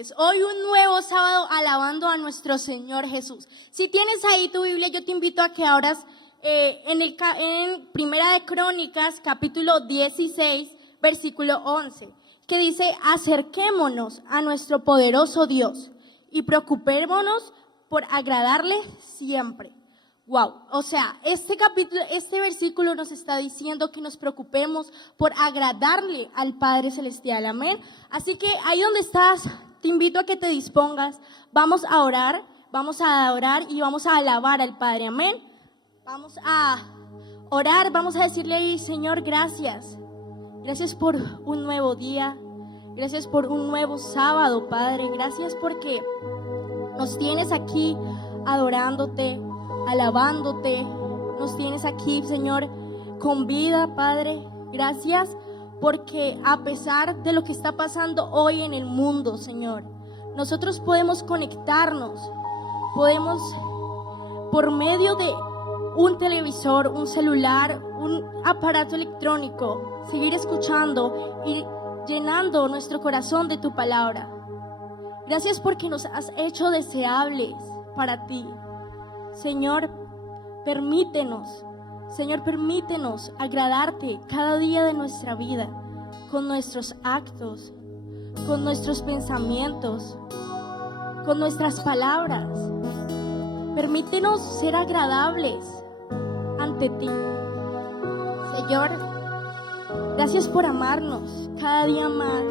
presentes. Hoy un nuevo sábado alabando a nuestro Señor Jesús. Si tienes ahí tu Biblia, yo te invito a que abras en Primera de Crónicas, capítulo 16, versículo 11, que dice: acerquémonos a nuestro poderoso Dios y preocupémonos por agradarle siempre. Wow, o sea, este versículo nos está diciendo que nos preocupemos por agradarle al Padre Celestial, amén. Así que ahí donde estás, te invito a que te dispongas, vamos a orar y vamos a alabar al Padre, amén. Vamos a orar, vamos a decirle ahí: Señor, gracias por un nuevo día, gracias por un nuevo sábado, Padre, gracias porque nos tienes aquí adorándote, alabándote, nos tienes aquí, Señor, con vida, Padre. Gracias porque a pesar de lo que está pasando hoy en el mundo, Señor, nosotros podemos conectarnos, podemos por medio de un televisor, un celular, un aparato electrónico, seguir escuchando y llenando nuestro corazón de tu palabra. Gracias porque nos has hecho deseables para ti. Señor, permítenos agradarte cada día de nuestra vida, con nuestros actos, con nuestros pensamientos, con nuestras palabras. Permítenos ser agradables ante ti. Señor, gracias por amarnos cada día más.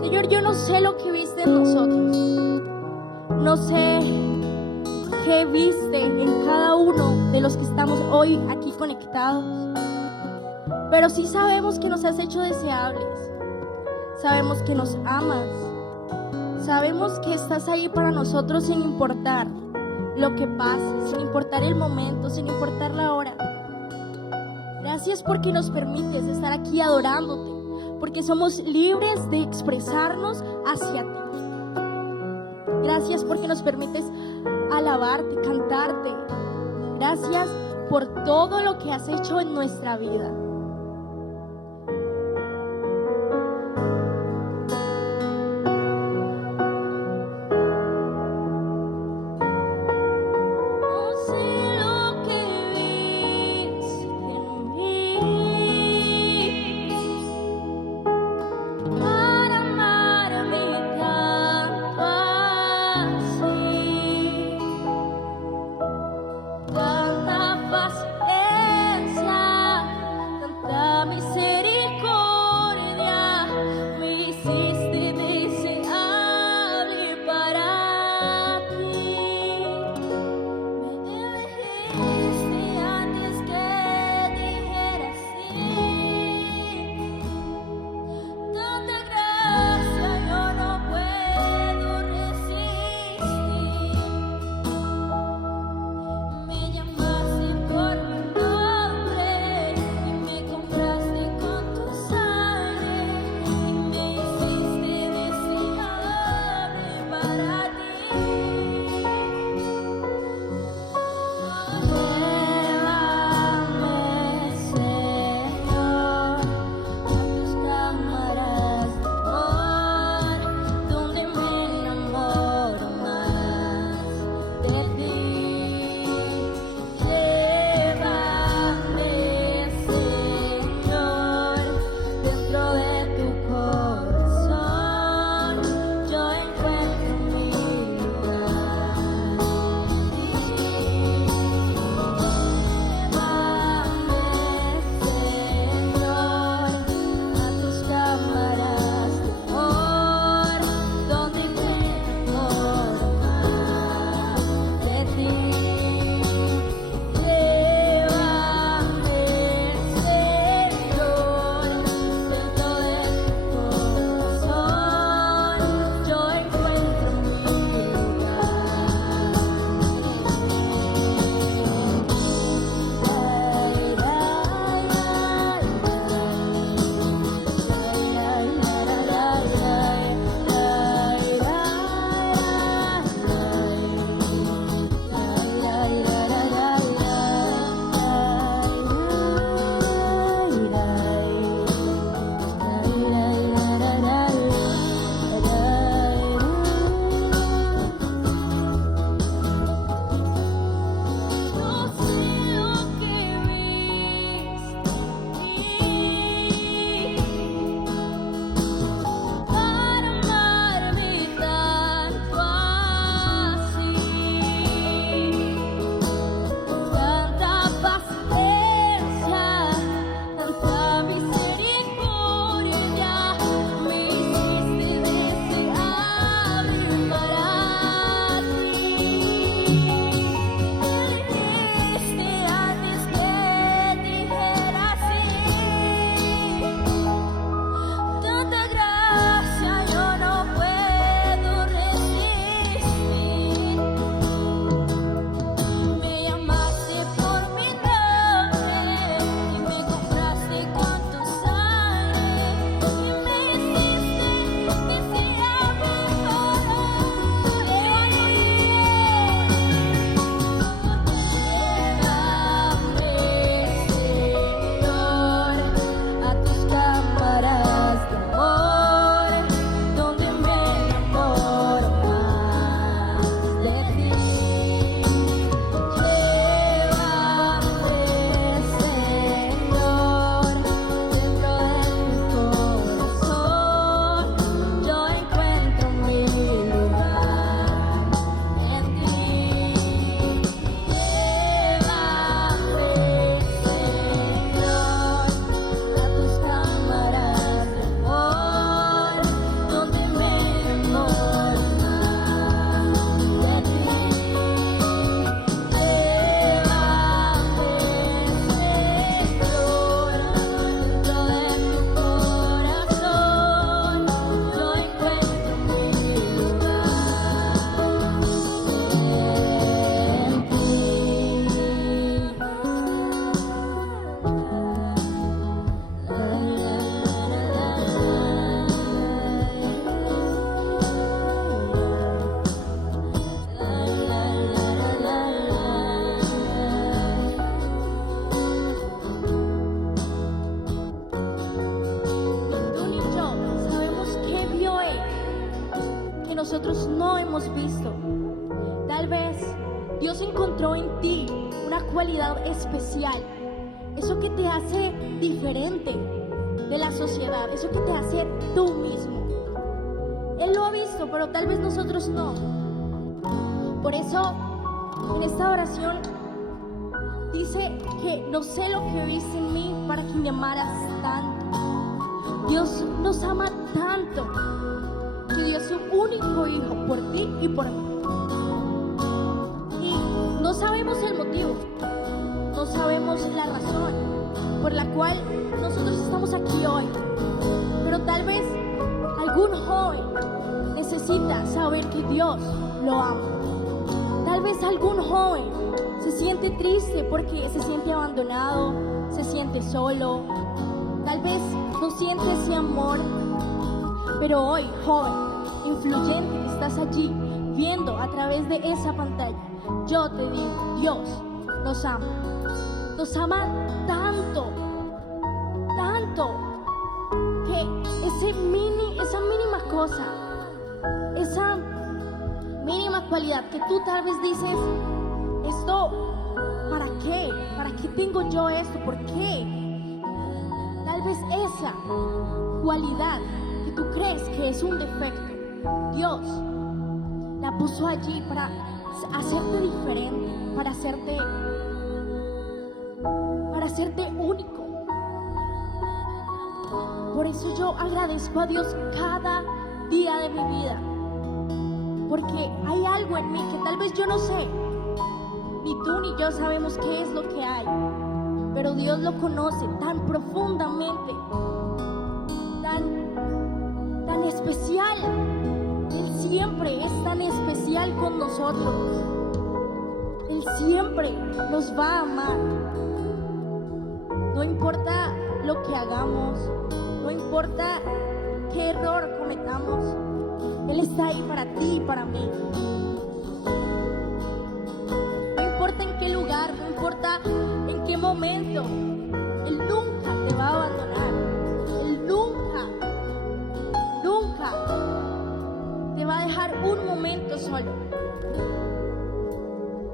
Señor, yo no sé lo que viste en nosotros, no sé qué viste en cada uno de los que estamos hoy aquí conectados, pero sí sabemos que nos has hecho deseables, sabemos que nos amas, sabemos que estás ahí para nosotros sin importar lo que pase, sin importar el momento, sin importar la hora. Gracias porque nos permites estar aquí adorándote, porque somos libres de expresarnos hacia ti. Gracias porque nos permites alabarte, cantarte. Gracias por todo lo que has hecho en nuestra vida. visto. Tal vez Dios encontró en ti una cualidad especial, eso que te hace diferente de la sociedad, eso que te hace tú mismo. Él lo ha visto, pero tal vez nosotros no. Por eso, en esta oración dice que no sé lo que viste en mí para que me amaras tanto. Dios nos ama tanto que dio su único hijo por ti y por mí. Y no sabemos el motivo, no sabemos la razón por la cual nosotros estamos aquí hoy. Pero tal vez algún joven necesita saber que Dios lo ama. Tal vez algún joven se siente triste porque se siente abandonado, se siente solo. Tal vez no siente ese amor. Pero hoy, joven, influyente que estás allí, viendo a través de esa pantalla, yo te digo, Dios nos ama. Nos ama tanto, tanto, que esa mínima cosa, esa mínima cualidad que tú tal vez dices, esto, ¿para qué? ¿Para qué tengo yo esto? ¿Por qué? Tal vez esa cualidad que tú crees que es un defecto, Dios la puso allí para hacerte diferente, para hacerte único. Por eso yo agradezco a Dios cada día de mi vida, porque hay algo en mí que tal vez yo no sé, ni tú ni yo sabemos qué es lo que hay, pero Dios lo conoce tan profundamente, tan especial. Él siempre es tan especial con nosotros. Él siempre nos va a amar. No importa lo que hagamos, no importa qué error cometamos, Él está ahí para ti y para mí. No importa en qué lugar, no importa en qué momento, Él nunca te va a abandonar. Él nunca te va a dejar un momento solo.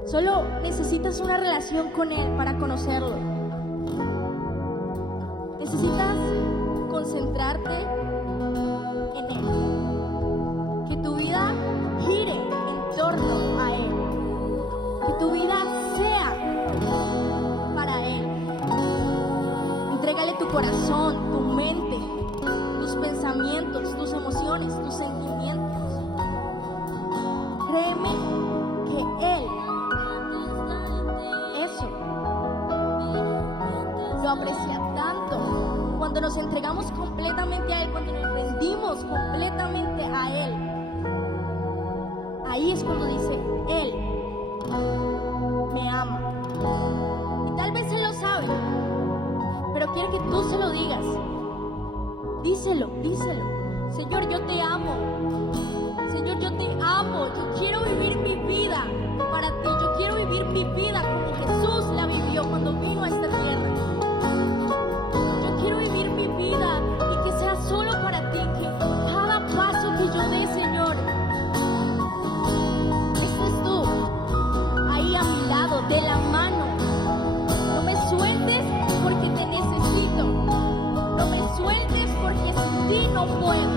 Solo necesitas una relación con Él para conocerlo. Necesitas concentrarte en Él. Que tu vida gire en torno a Él. Que tu vida sea para Él. Entrégale tu corazón, tu mente, tus pensamientos, tus emociones, tus sentimientos. Créeme que Él eso lo aprecia tanto. Cuando nos entregamos completamente a Él, cuando nos rendimos completamente a Él, ahí es cuando dice, Él me ama. Y tal vez Él lo sabe, pero quiere que tú se lo digas. Díselo. Señor, yo te amo. Señor, yo te amo. Yo quiero vivir mi vida para ti. Yo quiero vivir mi vida como Jesús la vivió cuando vino a esta tierra. Yo quiero vivir mi vida y que sea solo para ti. Que cada paso que yo dé, Señor, estés tú ahí a mi lado, de la mano. No me sueltes porque te necesito. No me sueltes porque sin ti no puedo.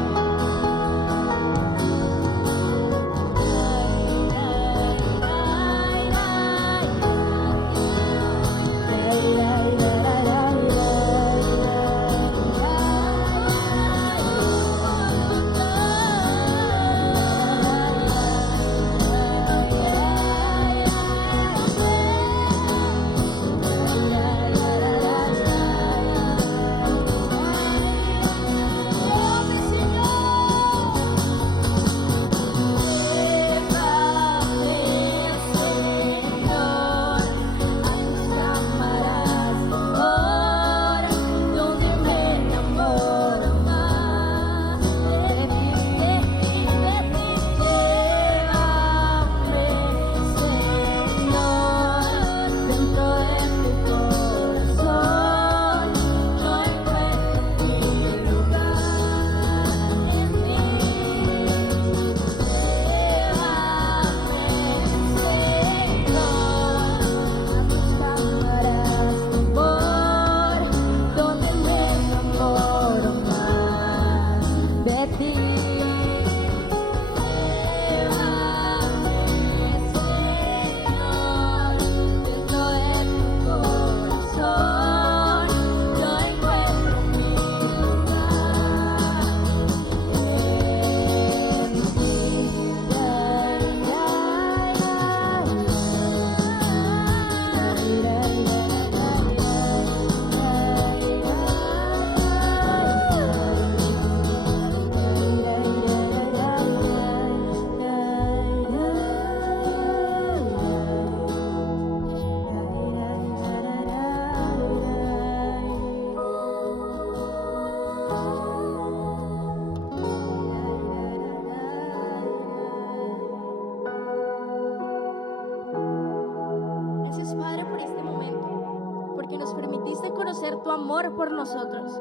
gracias, Padre, por este momento, porque nos permitiste conocer tu amor por nosotros,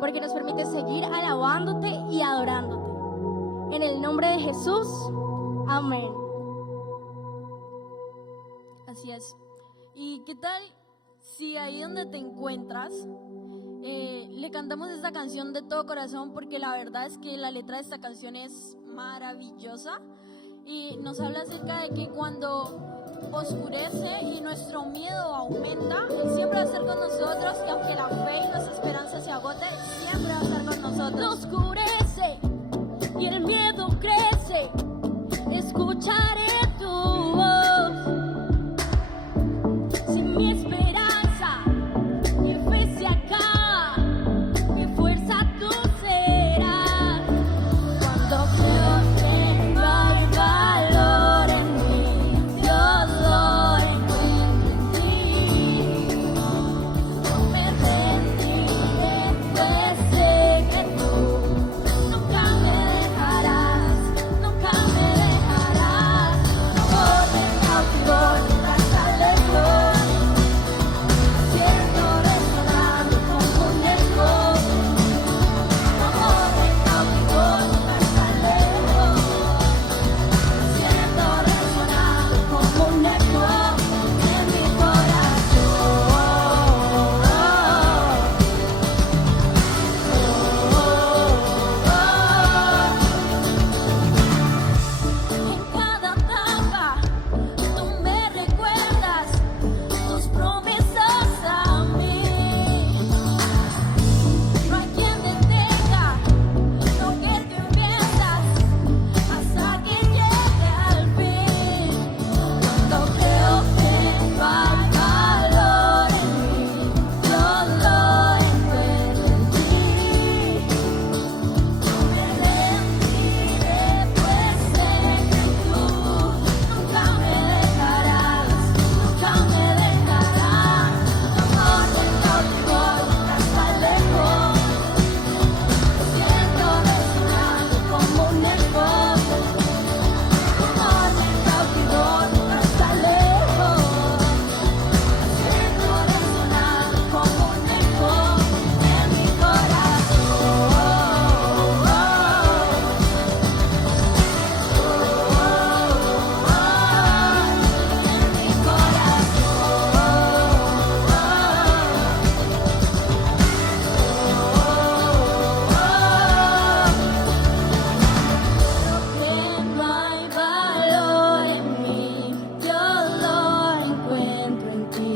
porque nos permite seguir alabándote y adorándote. En el nombre de Jesús, amén. Así es. ¿Y qué tal si ahí donde te encuentras le cantamos esta canción de todo corazón? Porque la verdad es que la letra de esta canción es maravillosa y nos habla acerca de que cuando oscurece y nuestro miedo aumenta, Él siempre va a estar con nosotros, y aunque la fe y nuestra esperanza se agote, siempre va a estar con nosotros. Oscurece y el miedo crece, escucharé tu voz. Si mi esperanza y fe se acaba, mi fuerza tú serás. Cuando creo que no hay valor en mí, Dios lo encuentro en ti. No me rendiré, pues sé que tú nunca me dejarás, nunca me dejarás. Tu amor me cautivó, nunca está lejos. Siento resonando como un eco. Tu amor me cautivó, nunca está lejos. Siento resonando como un eco en mi corazón. En cada etapa tú me recuerdas tus promesas a mí. No hay quien detenga lo que tú empiezas hasta que llegue al fin. Cuando creo que no hay valor en mí, yo lo encuentro en ti. No me rendiré, pues sé que tú nunca me dejarás, nunca me dejarás. Tu amor me cautivó, nunca está lejos. Siento resonando como un eco. Tu amor me cautivó, nunca está lejos. Siento resonando como un eco en mi corazón. Que no hay valor en mí, yo lo encuentro en ti.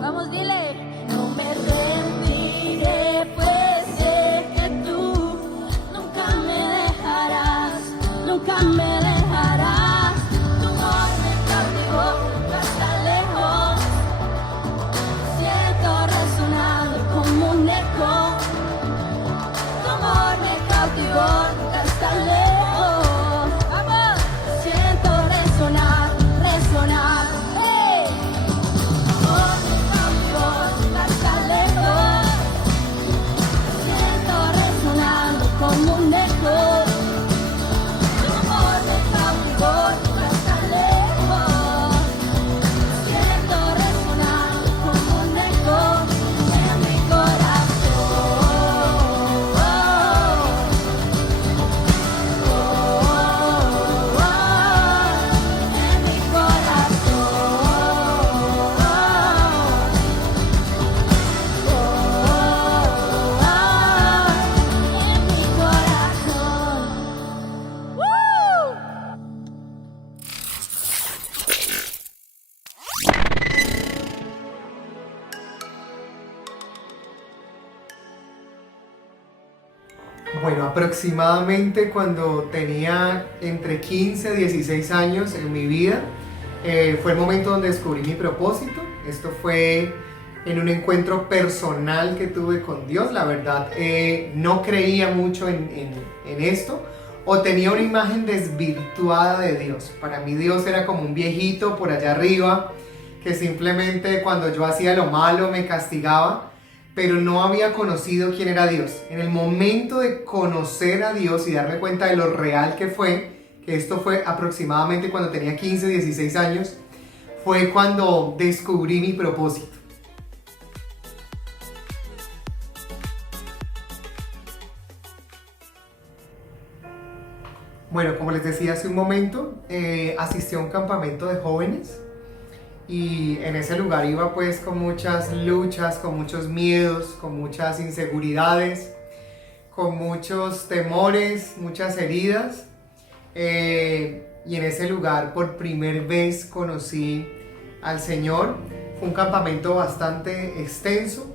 Vamos, dile. No me rendiré, pues sé que tú nunca me dejarás, nunca me dejarás. Tu amor me cautivó, nunca está lejos. Siento resonando como un eco. Tu amor me cautivó, nunca está lejos. Vamos, siento resonar, resonar. ¡Hey! Tu amor me cautivó, nunca está lejos. Siento resonando como un eco. Tu amor me cautivó, nunca está lejos. Siento resonando como un eco en mi corazón. En mi corazón. Bueno, aproximadamente cuando tenía entre 15 y 16 años en mi vida, fue el momento donde descubrí mi propósito. Esto fue en un encuentro personal que tuve con Dios. La verdad, no creía mucho en esto, o tenía una imagen desvirtuada de Dios. Para mí Dios era como un viejito por allá arriba, que simplemente cuando yo hacía lo malo me castigaba, pero no había conocido quién era Dios. En el momento de conocer a Dios y darme cuenta de lo real que esto fue aproximadamente cuando tenía 15, 16 años, fue cuando descubrí mi propósito. Bueno, como les decía hace un momento, asistí a un campamento de jóvenes y en ese lugar iba pues con muchas luchas, con muchos miedos, con muchas inseguridades, con muchos temores, muchas heridas. Y en ese lugar por primera vez conocí al Señor. Fue un campamento bastante extenso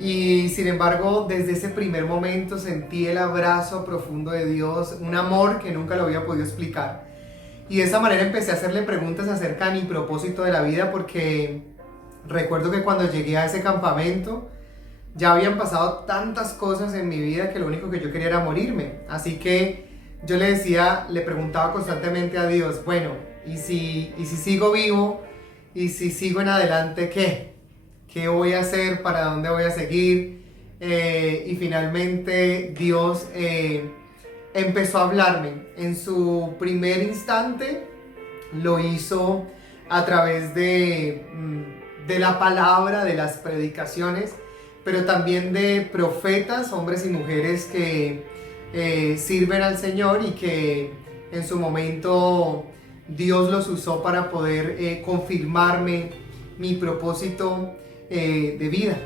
y sin embargo desde ese primer momento sentí el abrazo profundo de Dios, un amor que nunca lo había podido explicar. Y de esa manera empecé a hacerle preguntas acerca de mi propósito de la vida, porque recuerdo que cuando llegué a ese campamento ya habían pasado tantas cosas en mi vida que lo único que yo quería era morirme. Así que yo le preguntaba constantemente a Dios, bueno, ¿y si sigo vivo? ¿Y si sigo en adelante qué? ¿Qué voy a hacer? ¿Para dónde voy a seguir? Y finalmente Dios empezó a hablarme. En su primer instante lo hizo a través de la palabra, de las predicaciones, pero también de profetas, hombres y mujeres que sirven al Señor y que en su momento Dios los usó para poder confirmarme mi propósito de vida.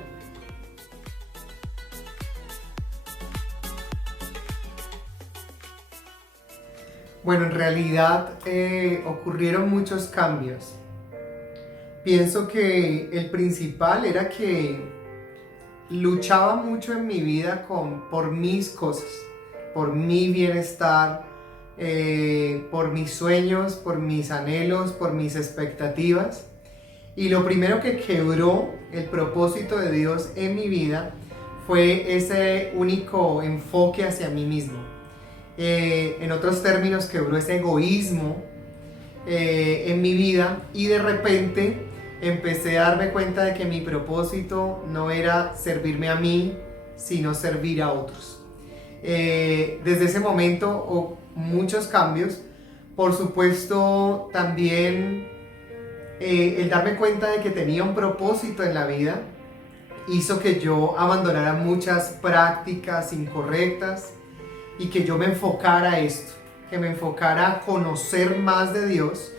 Bueno, en realidad ocurrieron muchos cambios. Pienso que el principal era que luchaba mucho en mi vida por mis cosas, por mi bienestar, por mis sueños, por mis anhelos, por mis expectativas. Y lo primero que quebró el propósito de Dios en mi vida fue ese único enfoque hacia mí mismo. En otros términos, quebró ese egoísmo en mi vida, y de repente empecé a darme cuenta de que mi propósito no era servirme a mí, sino servir a otros. Desde ese momento hubo muchos cambios. Por supuesto, también el darme cuenta de que tenía un propósito en la vida hizo que yo abandonara muchas prácticas incorrectas y que yo me enfocara a esto, que me enfocara a conocer más de Dios,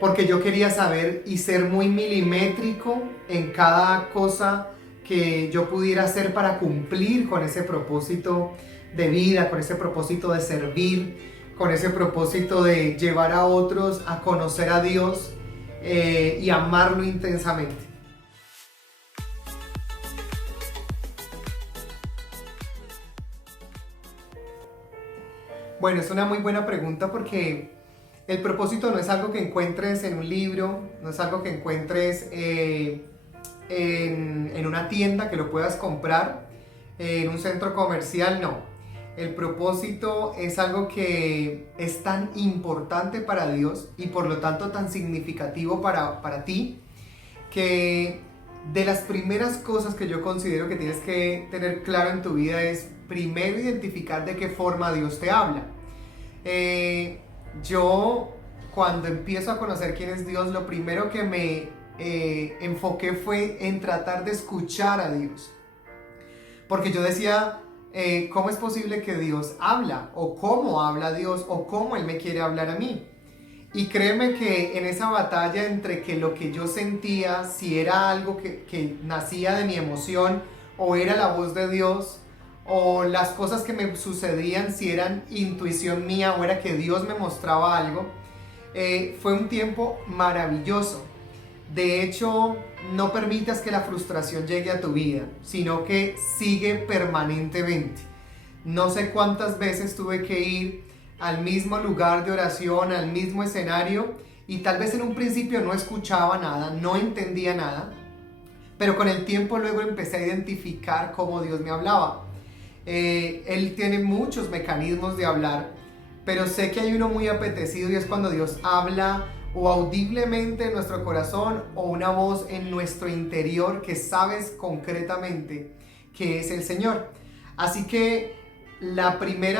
porque yo quería saber y ser muy milimétrico en cada cosa que yo pudiera hacer para cumplir con ese propósito de vida, con ese propósito de servir, con ese propósito de llevar a otros a conocer a Dios y amarlo intensamente. Bueno, es una muy buena pregunta, porque el propósito no es algo que encuentres en un libro, no es algo que encuentres en una tienda que lo puedas comprar, en un centro comercial, no. El propósito es algo que es tan importante para Dios y por lo tanto tan significativo para ti, que de las primeras cosas que yo considero que tienes que tener claro en tu vida es primero identificar de qué forma Dios te habla. Yo cuando empiezo a conocer quién es Dios, lo primero que me enfoqué fue en tratar de escuchar a Dios, porque yo decía, ¿cómo es posible que Dios habla? ¿O cómo habla Dios? ¿O cómo Él me quiere hablar a mí? Y créeme que en esa batalla entre que lo que yo sentía, si era algo que nacía de mi emoción, o era la voz de Dios, o las cosas que me sucedían, si eran intuición mía o era que Dios me mostraba algo, fue un tiempo maravilloso. De hecho, no permitas que la frustración llegue a tu vida, sino que sigue permanentemente. No sé cuántas veces tuve que ir al mismo lugar de oración, al mismo escenario, y tal vez en un principio no escuchaba nada, no entendía nada, pero con el tiempo luego empecé a identificar cómo Dios me hablaba. Él tiene muchos mecanismos de hablar, pero sé que hay uno muy apetecido, y es cuando Dios habla o audiblemente en nuestro corazón, o una voz en nuestro interior que sabes concretamente que es el Señor. Así que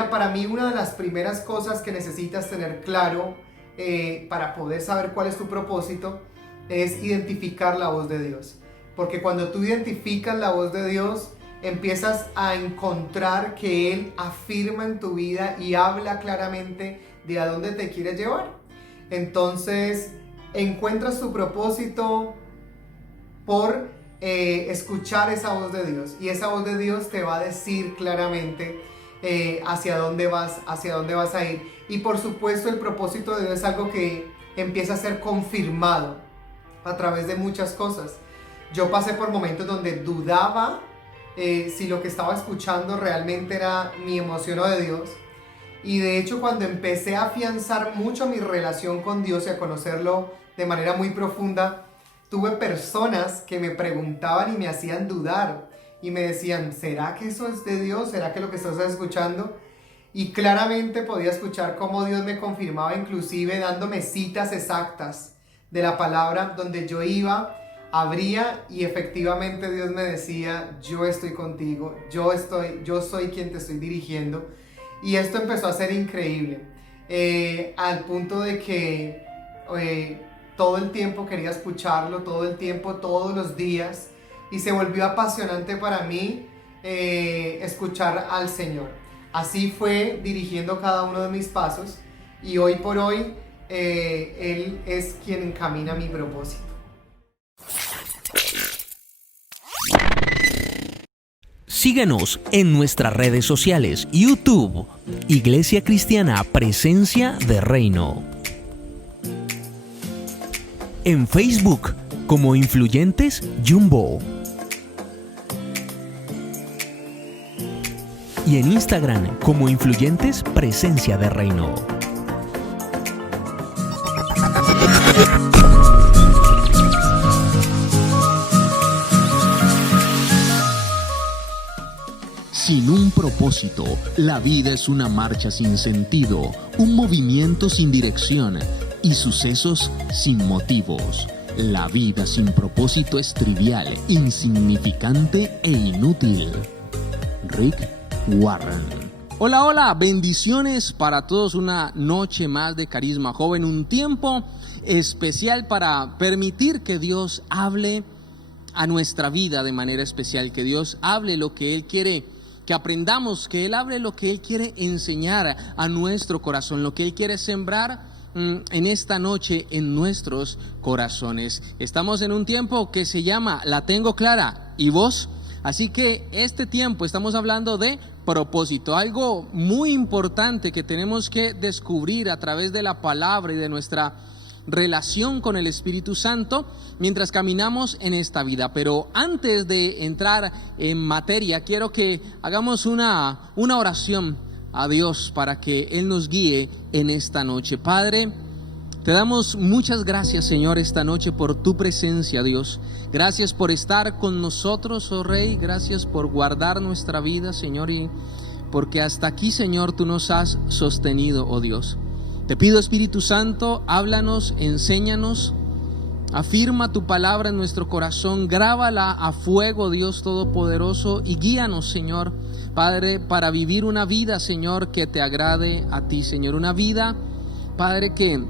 para mí una de las primeras cosas que necesitas tener claro para poder saber cuál es tu propósito es identificar la voz de Dios. Porque cuando tú identificas la voz de Dios, empiezas a encontrar que Él afirma en tu vida y habla claramente de a dónde te quiere llevar. Entonces, encuentras tu propósito por escuchar esa voz de Dios. Y esa voz de Dios te va a decir claramente hacia dónde vas a ir. Y por supuesto, el propósito de Dios es algo que empieza a ser confirmado a través de muchas cosas. Yo pasé por momentos donde dudaba si lo que estaba escuchando realmente era mi emoción o de Dios. Y de hecho, cuando empecé a afianzar mucho mi relación con Dios y a conocerlo de manera muy profunda, tuve personas que me preguntaban y me hacían dudar y me decían, ¿será que eso es de Dios? ¿Será que lo que estás escuchando? Y claramente podía escuchar cómo Dios me confirmaba, inclusive dándome citas exactas de la palabra, donde yo iba, abría y efectivamente Dios me decía, yo estoy contigo, yo soy quien te estoy dirigiendo. Y esto empezó a ser increíble, al punto de que todo el tiempo quería escucharlo, todo el tiempo, todos los días, y se volvió apasionante para mí escuchar al Señor. Así fue dirigiendo cada uno de mis pasos, y hoy por hoy Él es quien encamina mi propósito. Síguenos en nuestras redes sociales, YouTube, Iglesia Cristiana Presencia de Reino. En Facebook, como Influyentes Jumbo. Y en Instagram, como Influyentes Presencia de Reino. Sin un propósito, la vida es una marcha sin sentido, un movimiento sin dirección y sucesos sin motivos. La vida sin propósito es trivial, insignificante e inútil. Rick Warren. Hola, hola, bendiciones para todos, una noche más de Carisma Joven, un tiempo especial para permitir que Dios hable a nuestra vida de manera especial, que Dios hable lo que Él quiere que aprendamos, que Él hable lo que Él quiere enseñar a nuestro corazón, lo que Él quiere sembrar en esta noche en nuestros corazones. Estamos en un tiempo que se llama La Tengo Clara, ¿y vos? Así que este tiempo estamos hablando de propósito, algo muy importante que tenemos que descubrir a través de la palabra y de nuestra relación con el Espíritu Santo mientras caminamos en esta vida. Pero antes de entrar en materia, quiero que hagamos una oración a Dios para que Él nos guíe en esta noche. Padre, te damos muchas gracias, Señor, esta noche por tu presencia, Dios. Gracias por estar con nosotros, oh Rey. Gracias por guardar nuestra vida, Señor, y porque hasta aquí, Señor, tú nos has sostenido, oh Dios. Te pido, Espíritu Santo, háblanos, enséñanos, afirma tu palabra en nuestro corazón, grábala a fuego, Dios Todopoderoso, y guíanos, Señor, Padre, para vivir una vida, Señor, que te agrade a ti, Señor, una vida, Padre, que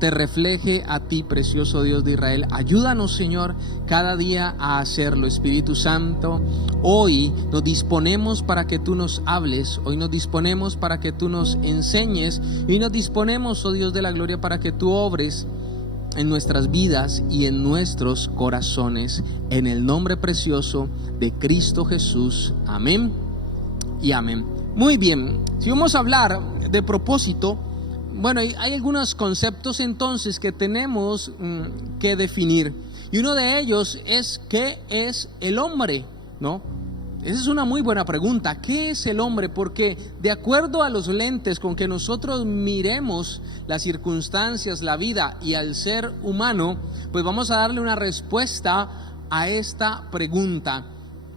te refleje a ti, precioso Dios de Israel. Ayúdanos, Señor, cada día a hacerlo, Espíritu Santo. Hoy nos disponemos para que tú nos hables, hoy nos disponemos para que tú nos enseñes y nos disponemos, oh Dios de la gloria, para que tú obres en nuestras vidas y en nuestros corazones, en el nombre precioso de Cristo Jesús. Amén y amén. Muy bien, si vamos a hablar de propósito, bueno, hay algunos conceptos entonces que tenemos que definir, y uno de ellos es ¿qué es el hombre? ¿No? Esa es una muy buena pregunta. ¿Qué es el hombre? Porque de acuerdo a los lentes con que nosotros miremos las circunstancias, la vida y al ser humano, pues vamos a darle una respuesta a esta pregunta.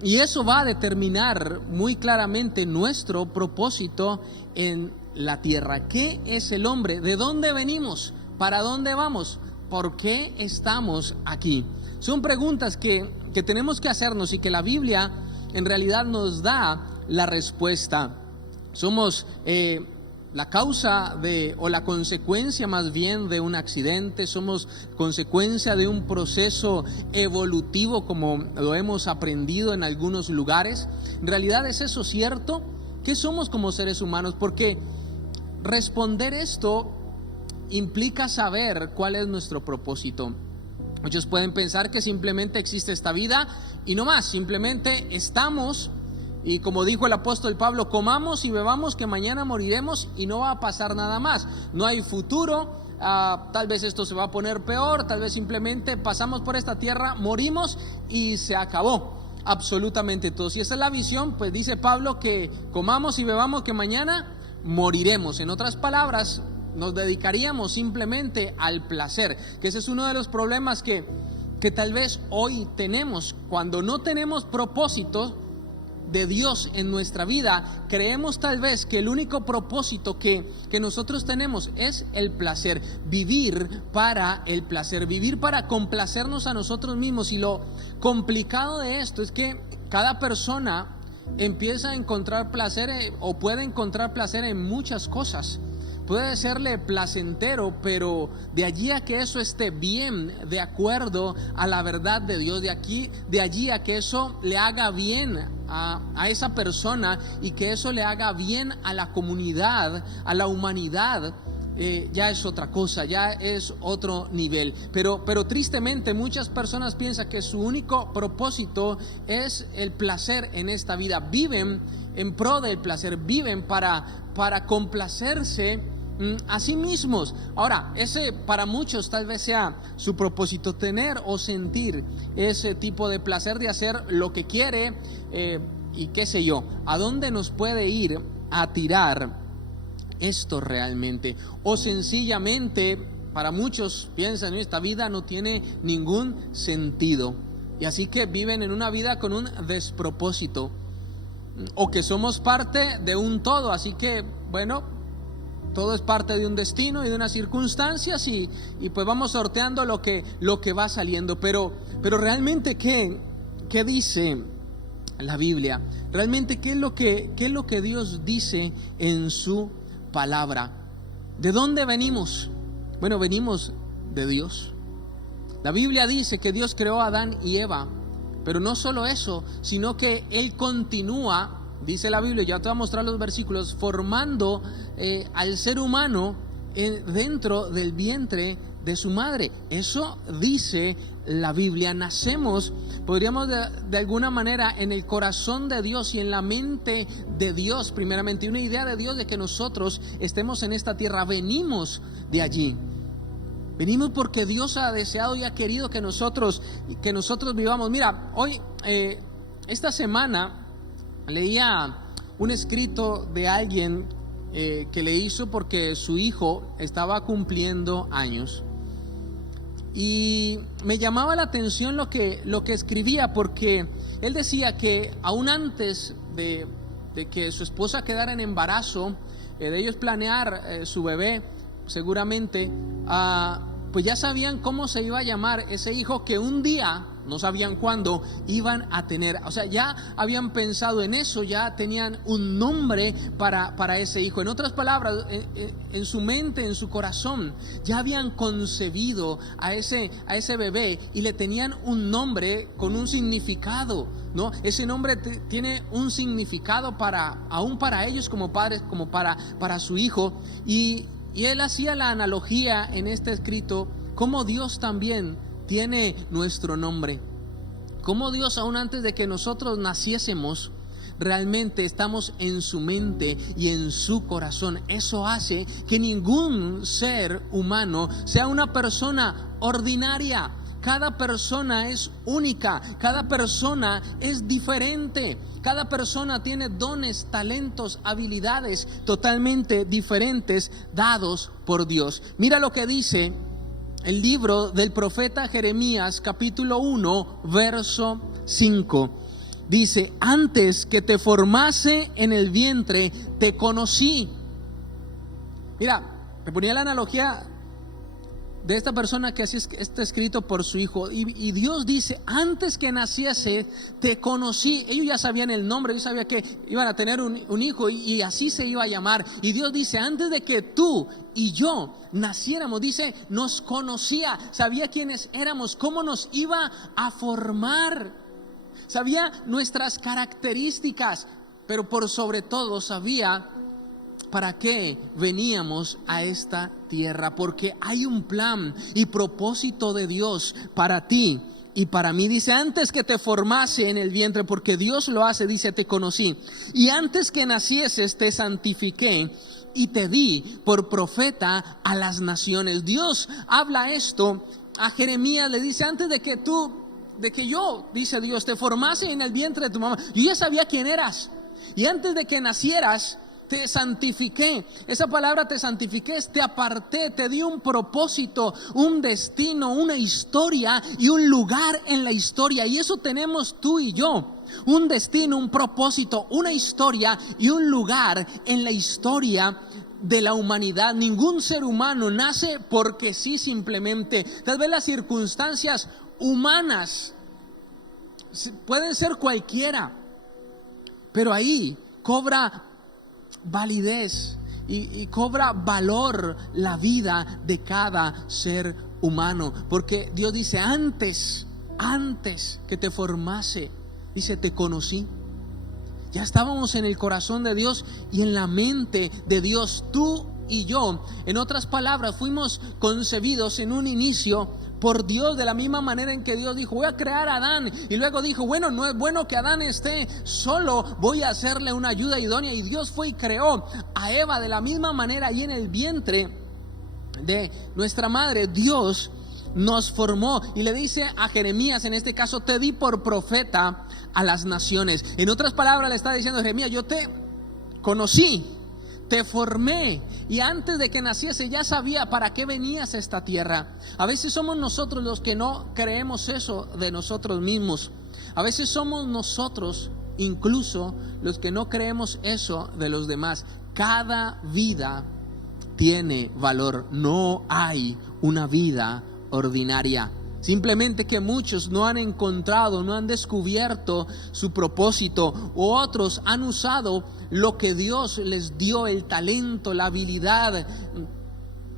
Y eso va a determinar muy claramente nuestro propósito en la tierra. ¿Qué es el hombre? ¿De dónde venimos? ¿Para dónde vamos? ¿Por qué estamos aquí? Son preguntas que tenemos que hacernos y que la Biblia en realidad nos da la respuesta. Somos la causa o la consecuencia más bien de un accidente, somos consecuencia de un proceso evolutivo como lo hemos aprendido en algunos lugares. En realidad, ¿es eso cierto? ¿Qué somos como seres humanos? Porque responder esto implica saber cuál es nuestro propósito. Muchos pueden pensar que simplemente existe esta vida y no más, simplemente estamos. Y como dijo el apóstol Pablo, comamos y bebamos que mañana moriremos y no va a pasar nada más. No hay futuro, tal vez esto se va a poner peor, tal vez simplemente pasamos por esta tierra, morimos y se acabó absolutamente todo. Si esa es la visión, pues dice Pablo que comamos y bebamos que mañana moriremos. En otras palabras, nos dedicaríamos simplemente al placer, que ese es uno de los problemas que tal vez hoy tenemos. Cuando no tenemos propósito de Dios en nuestra vida, creemos tal vez que el único propósito que nosotros tenemos es el placer, vivir para el placer, vivir para complacernos a nosotros mismos. Y lo complicado de esto es que cada persona empieza a encontrar placer o puede encontrar placer en muchas cosas. Puede serle placentero, pero de allí a que eso esté bien, de acuerdo a la verdad de Dios, de allí a que eso le haga bien a esa persona y que eso le haga bien a la comunidad, a la humanidad, ya es otra cosa, ya es otro nivel. Pero tristemente muchas personas piensan que su único propósito es el placer en esta vida. Viven en pro del placer, viven para complacerse a sí mismos. Ahora, ese para muchos tal vez sea su propósito, tener o sentir ese tipo de placer de hacer lo que quiere, y qué sé yo. ¿A dónde nos puede ir a tirar esto realmente? O sencillamente para muchos piensan, esta vida no tiene ningún sentido, y así que viven en una vida con un despropósito, o que somos parte de un todo, así que bueno, todo es parte de un destino y de unas circunstancias, y pues vamos sorteando lo que va saliendo. Pero realmente ¿qué dice la Biblia? Realmente ¿qué es lo que Dios dice en su palabra? ¿De dónde venimos? Bueno, venimos de Dios. La Biblia dice que Dios creó a Adán y Eva, pero no solo eso, sino que Él continúa, dice la Biblia, ya te voy a mostrar los versículos, formando al ser humano dentro del vientre de su madre. Eso dice la Biblia. Nacemos, podríamos de alguna manera, en el corazón de Dios y en la mente de Dios primeramente, una idea de Dios de que nosotros estemos en esta tierra. Venimos de allí. Venimos porque Dios ha deseado y ha querido que nosotros vivamos. Mira, hoy, esta semana, leía un escrito de alguien que le hizo porque su hijo estaba cumpliendo años, y me llamaba la atención lo que escribía, porque él decía que aún antes de que su esposa quedara en embarazo, de ellos planear su bebé, seguramente, pues ya sabían cómo se iba a llamar ese hijo que un día, no sabían cuándo, iban a tener. O sea, ya habían pensado en eso, ya tenían un nombre para ese hijo. En otras palabras, en su mente, en su corazón, ya habían concebido a ese bebé y le tenían un nombre con un significado, ¿no? Ese nombre tiene un significado aún para ellos como padres, como para su hijo. Y él hacía la analogía en este escrito, cómo Dios también tiene nuestro nombre, cómo Dios, aún antes de que nosotros naciésemos, realmente estamos en su mente y en su corazón. Eso hace que ningún ser humano sea una persona ordinaria. Cada persona es única, cada persona es diferente, cada persona tiene dones, talentos, habilidades totalmente diferentes dados por Dios. Mira lo que dice el libro del profeta Jeremías, capítulo 1, verso 5. Dice: antes que te formase en el vientre, te conocí. Mira, me ponía la analogía de esta persona que así está escrito por su hijo. Y Dios dice, antes que naciese te conocí. Ellos ya sabían el nombre, ellos sabían que iban a tener un hijo y así se iba a llamar. Y Dios dice, antes de que tú y yo naciéramos, dice, nos conocía, sabía quiénes éramos, cómo nos iba a formar, sabía nuestras características, pero por sobre todo sabía para qué veníamos a esta tierra, porque hay un plan y propósito de Dios para ti y para mí. Dice, antes que te formase en el vientre, porque Dios lo hace, dice, te conocí, y antes que nacieses te santifiqué y te di por profeta a las naciones. Dios habla esto a Jeremías, le dice, antes de que yo, dice Dios, te formase en el vientre de tu mamá, yo ya sabía quién eras, y antes de que nacieras te santifiqué. Esa palabra te santifiqué es te aparté, te di un propósito, un destino, una historia y un lugar en la historia. Y eso tenemos tú y yo, un destino, un propósito, una historia y un lugar en la historia de la humanidad. Ningún ser humano nace porque sí, simplemente. Tal vez las circunstancias humanas pueden ser cualquiera, pero ahí cobra validez y cobra valor la vida de cada ser humano, porque Dios dice, antes que te formase, dice, te conocí. Ya estábamos en el corazón de Dios y en la mente de Dios, tú y yo. En otras palabras, fuimos concebidos en un inicio por Dios, de la misma manera en que Dios dijo, voy a crear a Adán, y luego dijo, bueno, no es bueno que Adán esté solo, voy a hacerle una ayuda idónea, y Dios fue y creó a Eva de la misma manera. Y en el vientre de nuestra madre Dios nos formó, y le dice a Jeremías, en este caso, te di por profeta a las naciones. En otras palabras le está diciendo a Jeremías, yo te conocí, te formé, y antes de que naciese ya sabía para qué venías a esta tierra. A veces somos nosotros los que no creemos eso de nosotros mismos. A veces somos nosotros incluso los que no creemos eso de los demás. Cada vida tiene valor. No hay una vida ordinaria. Simplemente que muchos no han encontrado, no han descubierto su propósito, u otros han usado lo que Dios les dio, el talento, la habilidad,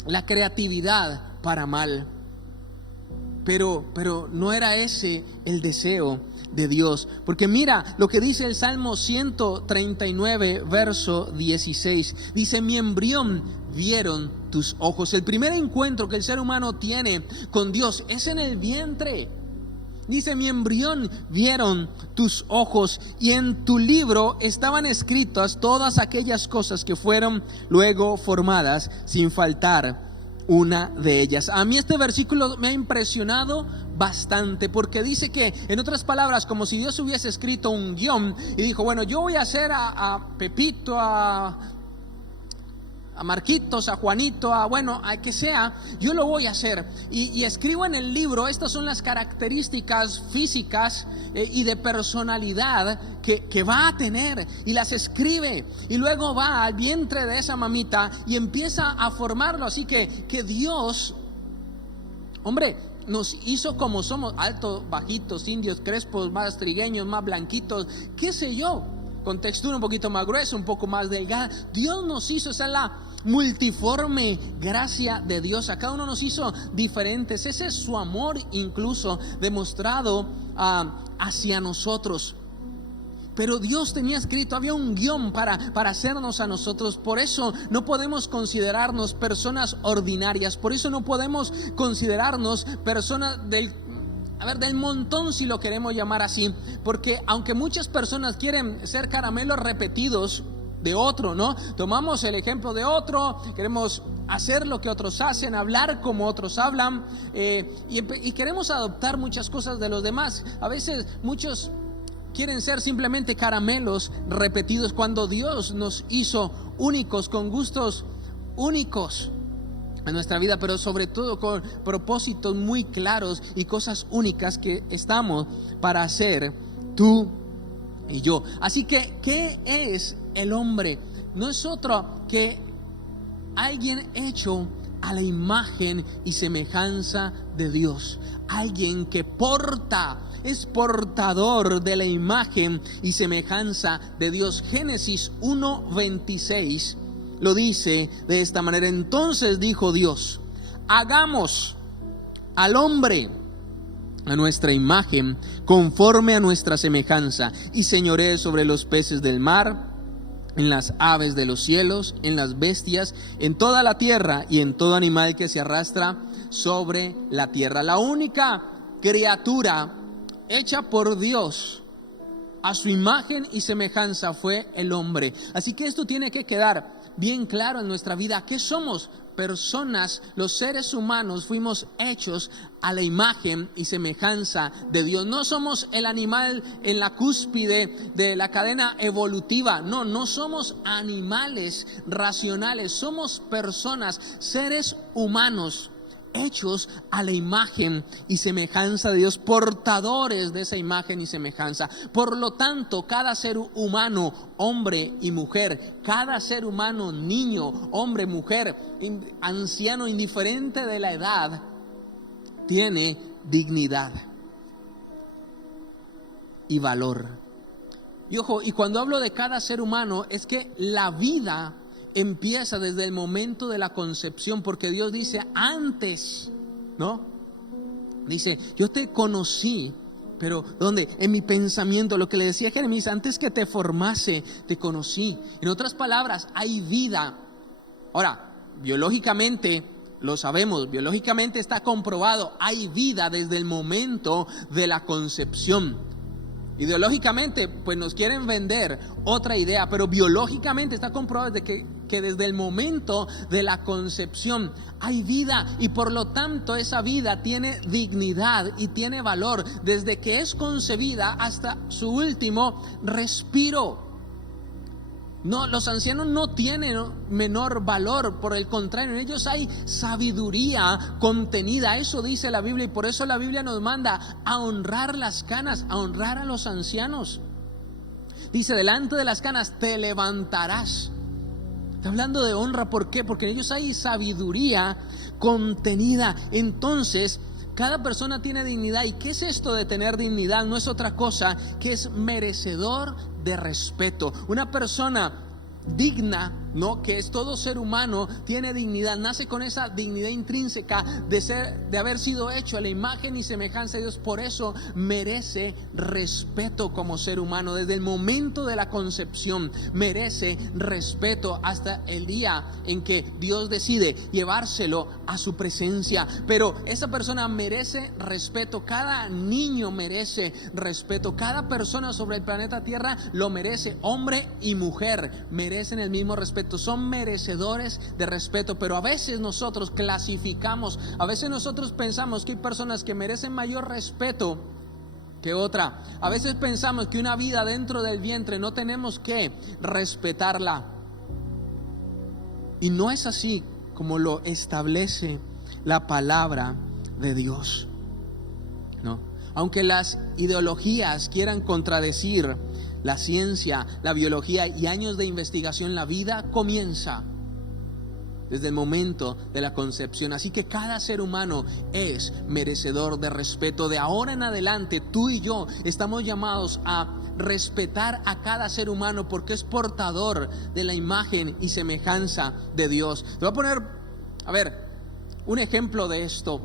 la creatividad, para mal. Pero no era ese el deseo de Dios, porque mira lo que dice el Salmo 139 verso 16, dice, mi embrión vieron tus ojos. El primer encuentro que el ser humano tiene con Dios es en el vientre. Dice, mi embrión vieron tus ojos, y en tu libro estaban escritas todas aquellas cosas que fueron luego formadas, sin faltar una de ellas. A mí este versículo me ha impresionado bastante, porque dice que, en otras palabras, como si Dios hubiese escrito un guión y dijo, bueno, yo voy a hacer a Pepito, a Marquitos, a Juanito, a que sea, yo lo voy a hacer, y escribo en el libro, estas son las características físicas y de personalidad que va a tener, y las escribe, y luego va al vientre de esa mamita y empieza a formarlo. Así que Dios, hombre, nos hizo como somos, altos, bajitos, indios, crespos, más trigueños, más blanquitos, qué sé yo, con textura un poquito más gruesa, un poco más delgada. Dios nos hizo, esa es la multiforme gracia de Dios. A cada uno nos hizo diferentes. Ese es su amor, incluso demostrado hacia nosotros. Pero Dios tenía escrito, había un guión para hacernos a nosotros. Por eso no podemos considerarnos personas ordinarias. Por eso no podemos considerarnos personas del montón, si lo queremos llamar así, porque aunque muchas personas quieren ser caramelos repetidos de otro, ¿no? Tomamos el ejemplo de otro, queremos hacer lo que otros hacen, hablar como otros hablan, y queremos adoptar muchas cosas de los demás. A veces muchos quieren ser simplemente caramelos repetidos, cuando Dios nos hizo únicos, con gustos únicos en nuestra vida, pero sobre todo con propósitos muy claros y cosas únicas que estamos para hacer tú y yo. Así que, ¿qué es el hombre? No es otro que alguien hecho a la imagen y semejanza de Dios. Alguien que es portador de la imagen y semejanza de Dios. Génesis 1:26 lo dice de esta manera: entonces dijo Dios, hagamos al hombre a nuestra imagen, conforme a nuestra semejanza, y señoree sobre los peces del mar, en las aves de los cielos, en las bestias, en toda la tierra y en todo animal que se arrastra sobre la tierra. La única criatura hecha por Dios a su imagen y semejanza fue el hombre. Así que esto tiene que quedar bien claro en nuestra vida. ¿Qué somos? Personas, los seres humanos fuimos hechos a la imagen y semejanza de Dios. No somos el animal en la cúspide de la cadena evolutiva. No somos animales racionales. Somos personas, seres humanos hechos a la imagen y semejanza de Dios, portadores de esa imagen y semejanza. Por lo tanto, cada ser humano, hombre y mujer, cada ser humano, niño, hombre, mujer, anciano, indiferente de la edad, tiene dignidad y valor. Y ojo, y cuando hablo de cada ser humano, es que la vida empieza desde el momento de la concepción, porque Dios dice antes, ¿no? Dice, yo te conocí, pero ¿dónde? En mi pensamiento, lo que le decía Jeremías, antes que te formase, te conocí. En otras palabras, hay vida. Ahora, biológicamente, lo sabemos, biológicamente está comprobado, hay vida desde el momento de la concepción. Ideológicamente, pues nos quieren vender otra idea, pero biológicamente está comprobado que desde el momento de la concepción hay vida, y por lo tanto esa vida tiene dignidad y tiene valor desde que es concebida hasta su último respiro. No, los ancianos no tienen menor valor, por el contrario, en ellos hay sabiduría contenida. Eso dice la Biblia, y por eso la Biblia nos manda a honrar las canas, a honrar a los ancianos. Dice, delante de las canas te levantarás. Está hablando de honra, ¿por qué? Porque en ellos hay sabiduría contenida. Entonces, cada persona tiene dignidad. ¿Y qué es esto de tener dignidad? No es otra cosa que es merecedor de respeto. Una persona digna, ¿no? Que es todo ser humano, tiene dignidad, nace con esa dignidad intrínseca de haber sido hecho a la imagen y semejanza de Dios. Por eso merece respeto como ser humano. Desde el momento de la concepción merece respeto hasta el día en que Dios decide llevárselo a su presencia. Pero esa persona merece respeto. Cada niño merece respeto. Cada persona sobre el planeta Tierra lo merece. Hombre y mujer merecen el mismo respeto, son merecedores de respeto. Pero a veces nosotros clasificamos, a veces nosotros pensamos que hay personas que merecen mayor respeto que otra. A veces pensamos que una vida dentro del vientre no tenemos que respetarla, y no es así como lo establece la palabra de Dios, ¿no? Aunque las ideologías quieran contradecir la ciencia, la biología y años de investigación, la vida comienza desde el momento de la concepción. Así que cada ser humano es merecedor de respeto. De ahora en adelante, tú y yo estamos llamados a respetar a cada ser humano, porque es portador de la imagen y semejanza de Dios. Te voy a poner, un ejemplo de esto.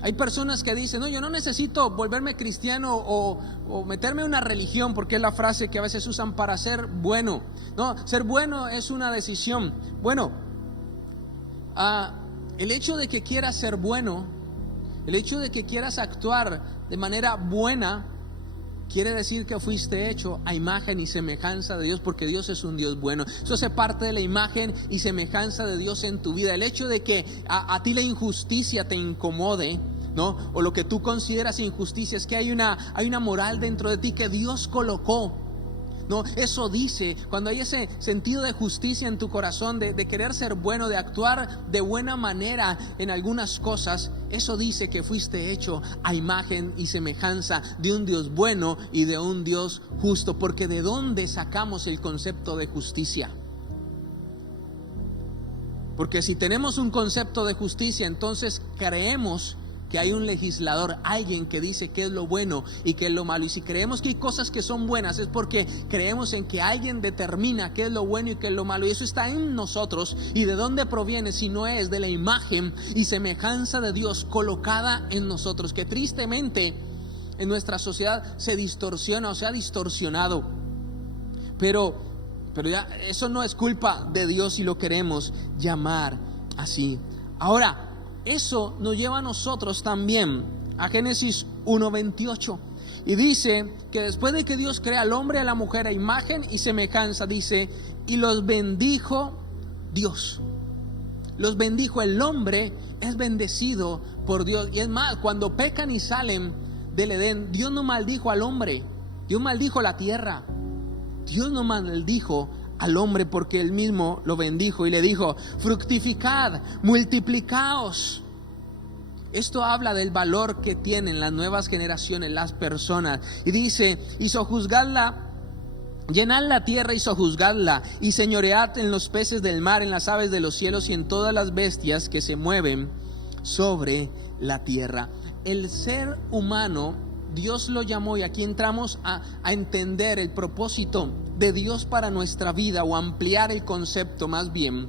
Hay personas que dicen, no, yo no necesito volverme cristiano o meterme en una religión, porque es la frase que a veces usan para ser bueno. No, ser bueno es una decisión. Bueno, el hecho de que quieras ser bueno, el hecho de que quieras actuar de manera buena, quiere decir que fuiste hecho a imagen y semejanza de Dios, porque Dios es un Dios bueno. Eso hace parte de la imagen y semejanza de Dios en tu vida. El hecho de que a ti la injusticia te incomode, ¿no? O lo que tú consideras injusticia, es que hay una moral dentro de ti que Dios colocó, ¿no? Eso dice, cuando hay ese sentido de justicia en tu corazón, de querer ser bueno, de actuar de buena manera en algunas cosas, eso dice que fuiste hecho a imagen y semejanza de un Dios bueno y de un Dios justo. Porque ¿de dónde sacamos el concepto de justicia? Porque si tenemos un concepto de justicia, entonces creemos que hay un legislador, alguien que dice qué es lo bueno y qué es lo malo. Y si creemos que hay cosas que son buenas, es porque creemos en que alguien determina qué es lo bueno y qué es lo malo. Y eso está en nosotros. ¿Y de dónde proviene? Si no es de la imagen y semejanza de Dios colocada en nosotros, que tristemente en nuestra sociedad se distorsiona o se ha distorsionado. Pero ya eso no es culpa de Dios si lo queremos llamar así. Ahora, eso nos lleva a nosotros también a Génesis 1:28, y dice que después de que Dios crea al hombre y a la mujer a imagen y semejanza, dice, y los bendijo Dios. Los bendijo. El hombre es bendecido por Dios. Y es más, cuando pecan y salen del Edén, Dios no maldijo al hombre, Dios maldijo la tierra. Dios no maldijo al hombre porque él mismo lo bendijo y le dijo: fructificad, multiplicaos. Esto habla del valor que tienen las nuevas generaciones, las personas. Y dice: y sojuzgadla, llenad la tierra y sojuzgadla, y señoread en los peces del mar, en las aves de los cielos y en todas las bestias que se mueven sobre la tierra. El ser humano, Dios lo llamó, y aquí entramos a entender el propósito de Dios para nuestra vida, o ampliar el concepto más bien.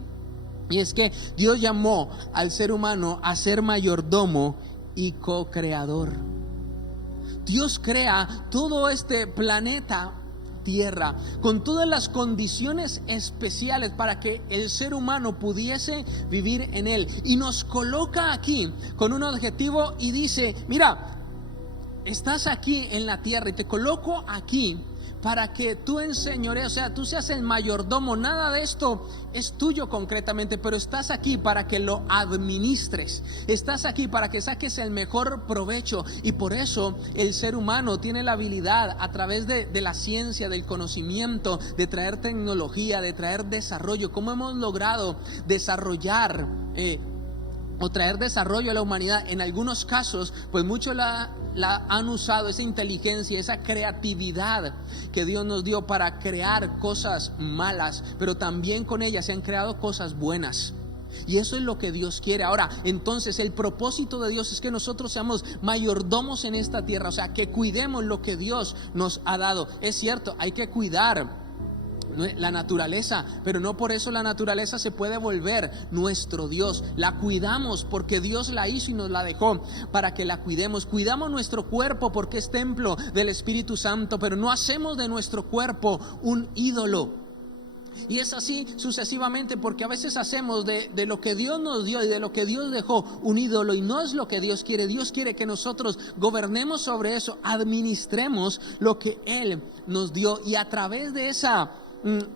Y es que Dios llamó al ser humano a ser mayordomo y co-creador. Dios crea todo este planeta Tierra con todas las condiciones especiales para que el ser humano pudiese vivir en él, y nos coloca aquí con un objetivo y dice: mira, estás aquí en la tierra y te coloco aquí para que tú enseñores, o sea, tú seas el mayordomo. Nada de esto es tuyo concretamente, pero estás aquí para que lo administres. Estás aquí para que saques el mejor provecho. Y por eso el ser humano tiene la habilidad, a través de la ciencia, del conocimiento, de traer tecnología, de traer desarrollo. ¿Cómo hemos logrado desarrollar o traer desarrollo a la humanidad? En algunos casos, pues muchos la han usado, esa inteligencia, esa creatividad que Dios nos dio para crear cosas malas, pero también con ella se han creado cosas buenas. Y eso es lo que Dios quiere. Ahora, entonces, el propósito de Dios es que nosotros seamos mayordomos en esta tierra, o sea, que cuidemos lo que Dios nos ha dado. Es cierto, hay que cuidar la naturaleza, pero no por eso la naturaleza se puede volver nuestro Dios. La cuidamos porque Dios la hizo y nos la dejó para que la cuidemos. Cuidamos nuestro cuerpo porque es templo del Espíritu Santo, pero no hacemos de nuestro cuerpo un ídolo. Y es así sucesivamente, porque a veces hacemos de lo que Dios nos dio y de lo que Dios dejó un ídolo, y no es lo que Dios quiere. Dios quiere que nosotros gobernemos sobre eso, administremos lo que Él nos dio, y a través de esa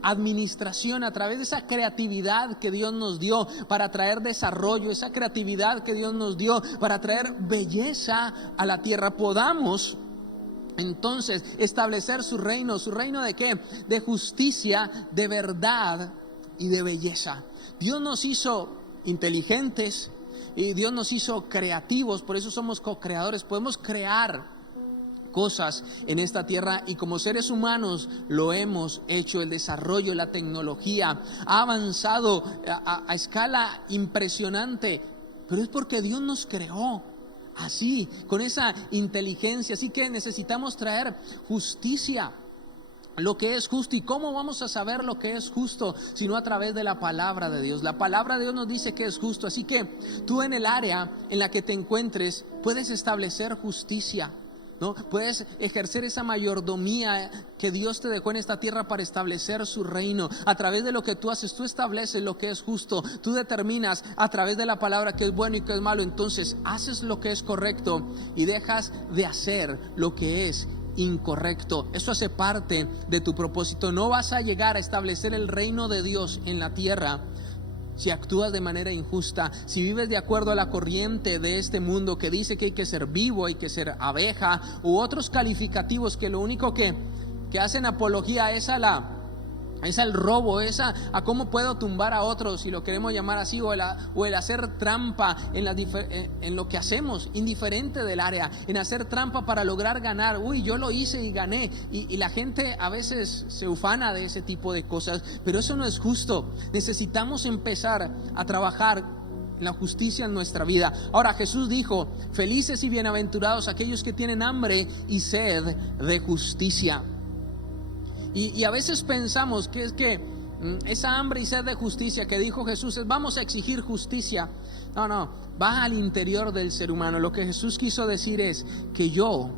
administración, a través de esa creatividad que Dios nos dio para traer desarrollo, esa creatividad que Dios nos dio para traer belleza a la tierra, podamos entonces establecer su reino. ¿Su reino de qué? De justicia, de verdad y de belleza. Dios nos hizo inteligentes y Dios nos hizo creativos, por eso somos co-creadores. Podemos crear cosas en esta tierra, y como seres humanos lo hemos hecho. El desarrollo, la tecnología ha avanzado a escala impresionante, pero es porque Dios nos creó así, con esa inteligencia. Así que necesitamos traer justicia, lo que es justo. ¿Y cómo vamos a saber lo que es justo? Sino a través de la palabra de Dios. La palabra de Dios nos dice que es justo. Así que tú, en el área en la que te encuentres, puedes establecer justicia, ¿no? Puedes ejercer esa mayordomía que Dios te dejó en esta tierra para establecer su reino. A través de lo que tú haces, tú estableces lo que es justo. Tú determinas a través de la palabra qué es bueno y qué es malo. Entonces haces lo que es correcto y dejas de hacer lo que es incorrecto. Eso hace parte de tu propósito. No vas a llegar a establecer el reino de Dios en la tierra si actúas de manera injusta, si vives de acuerdo a la corriente de este mundo que dice que hay que ser vivo, hay que ser abeja, u otros calificativos que lo único que hacen apología es a es al robo, es a cómo puedo tumbar a otros, si lo queremos llamar así, o el hacer trampa en lo que hacemos, indiferente del área, en hacer trampa para lograr ganar. Uy, yo lo hice y gané, y la gente a veces se ufana de ese tipo de cosas, pero eso no es justo. Necesitamos empezar a trabajar la justicia en nuestra vida. Ahora, Jesús dijo: felices y bienaventurados aquellos que tienen hambre y sed de justicia. Y a veces pensamos que es que esa hambre y sed de justicia que dijo Jesús es vamos a exigir justicia. No, va al interior del ser humano. Lo que Jesús quiso decir es que yo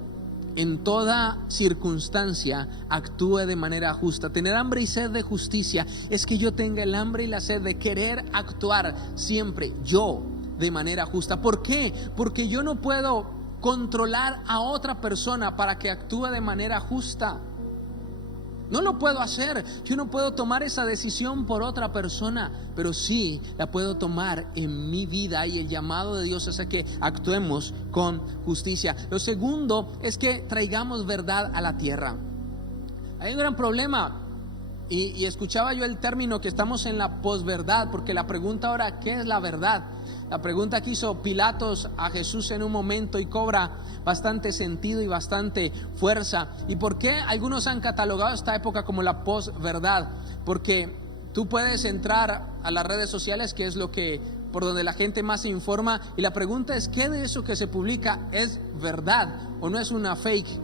en toda circunstancia actúe de manera justa. Tener hambre y sed de justicia es que yo tenga el hambre y la sed de querer actuar siempre yo de manera justa. ¿Por qué? Porque yo no puedo controlar a otra persona para que actúe de manera justa. No lo puedo hacer. Yo no puedo tomar esa decisión por otra persona, pero sí la puedo tomar en mi vida, y el llamado de Dios es a que actuemos con justicia. Lo segundo es que traigamos verdad a la tierra. Hay un gran problema, y escuchaba yo el término que estamos en la posverdad, porque la pregunta ahora, ¿qué es la verdad? La pregunta que hizo Pilatos a Jesús en un momento y cobra bastante sentido y bastante fuerza. ¿Y por qué algunos han catalogado esta época como la posverdad? Porque tú puedes entrar a las redes sociales, que es por donde la gente más se informa, y la pregunta es: ¿qué de eso que se publica es verdad o no es una fake?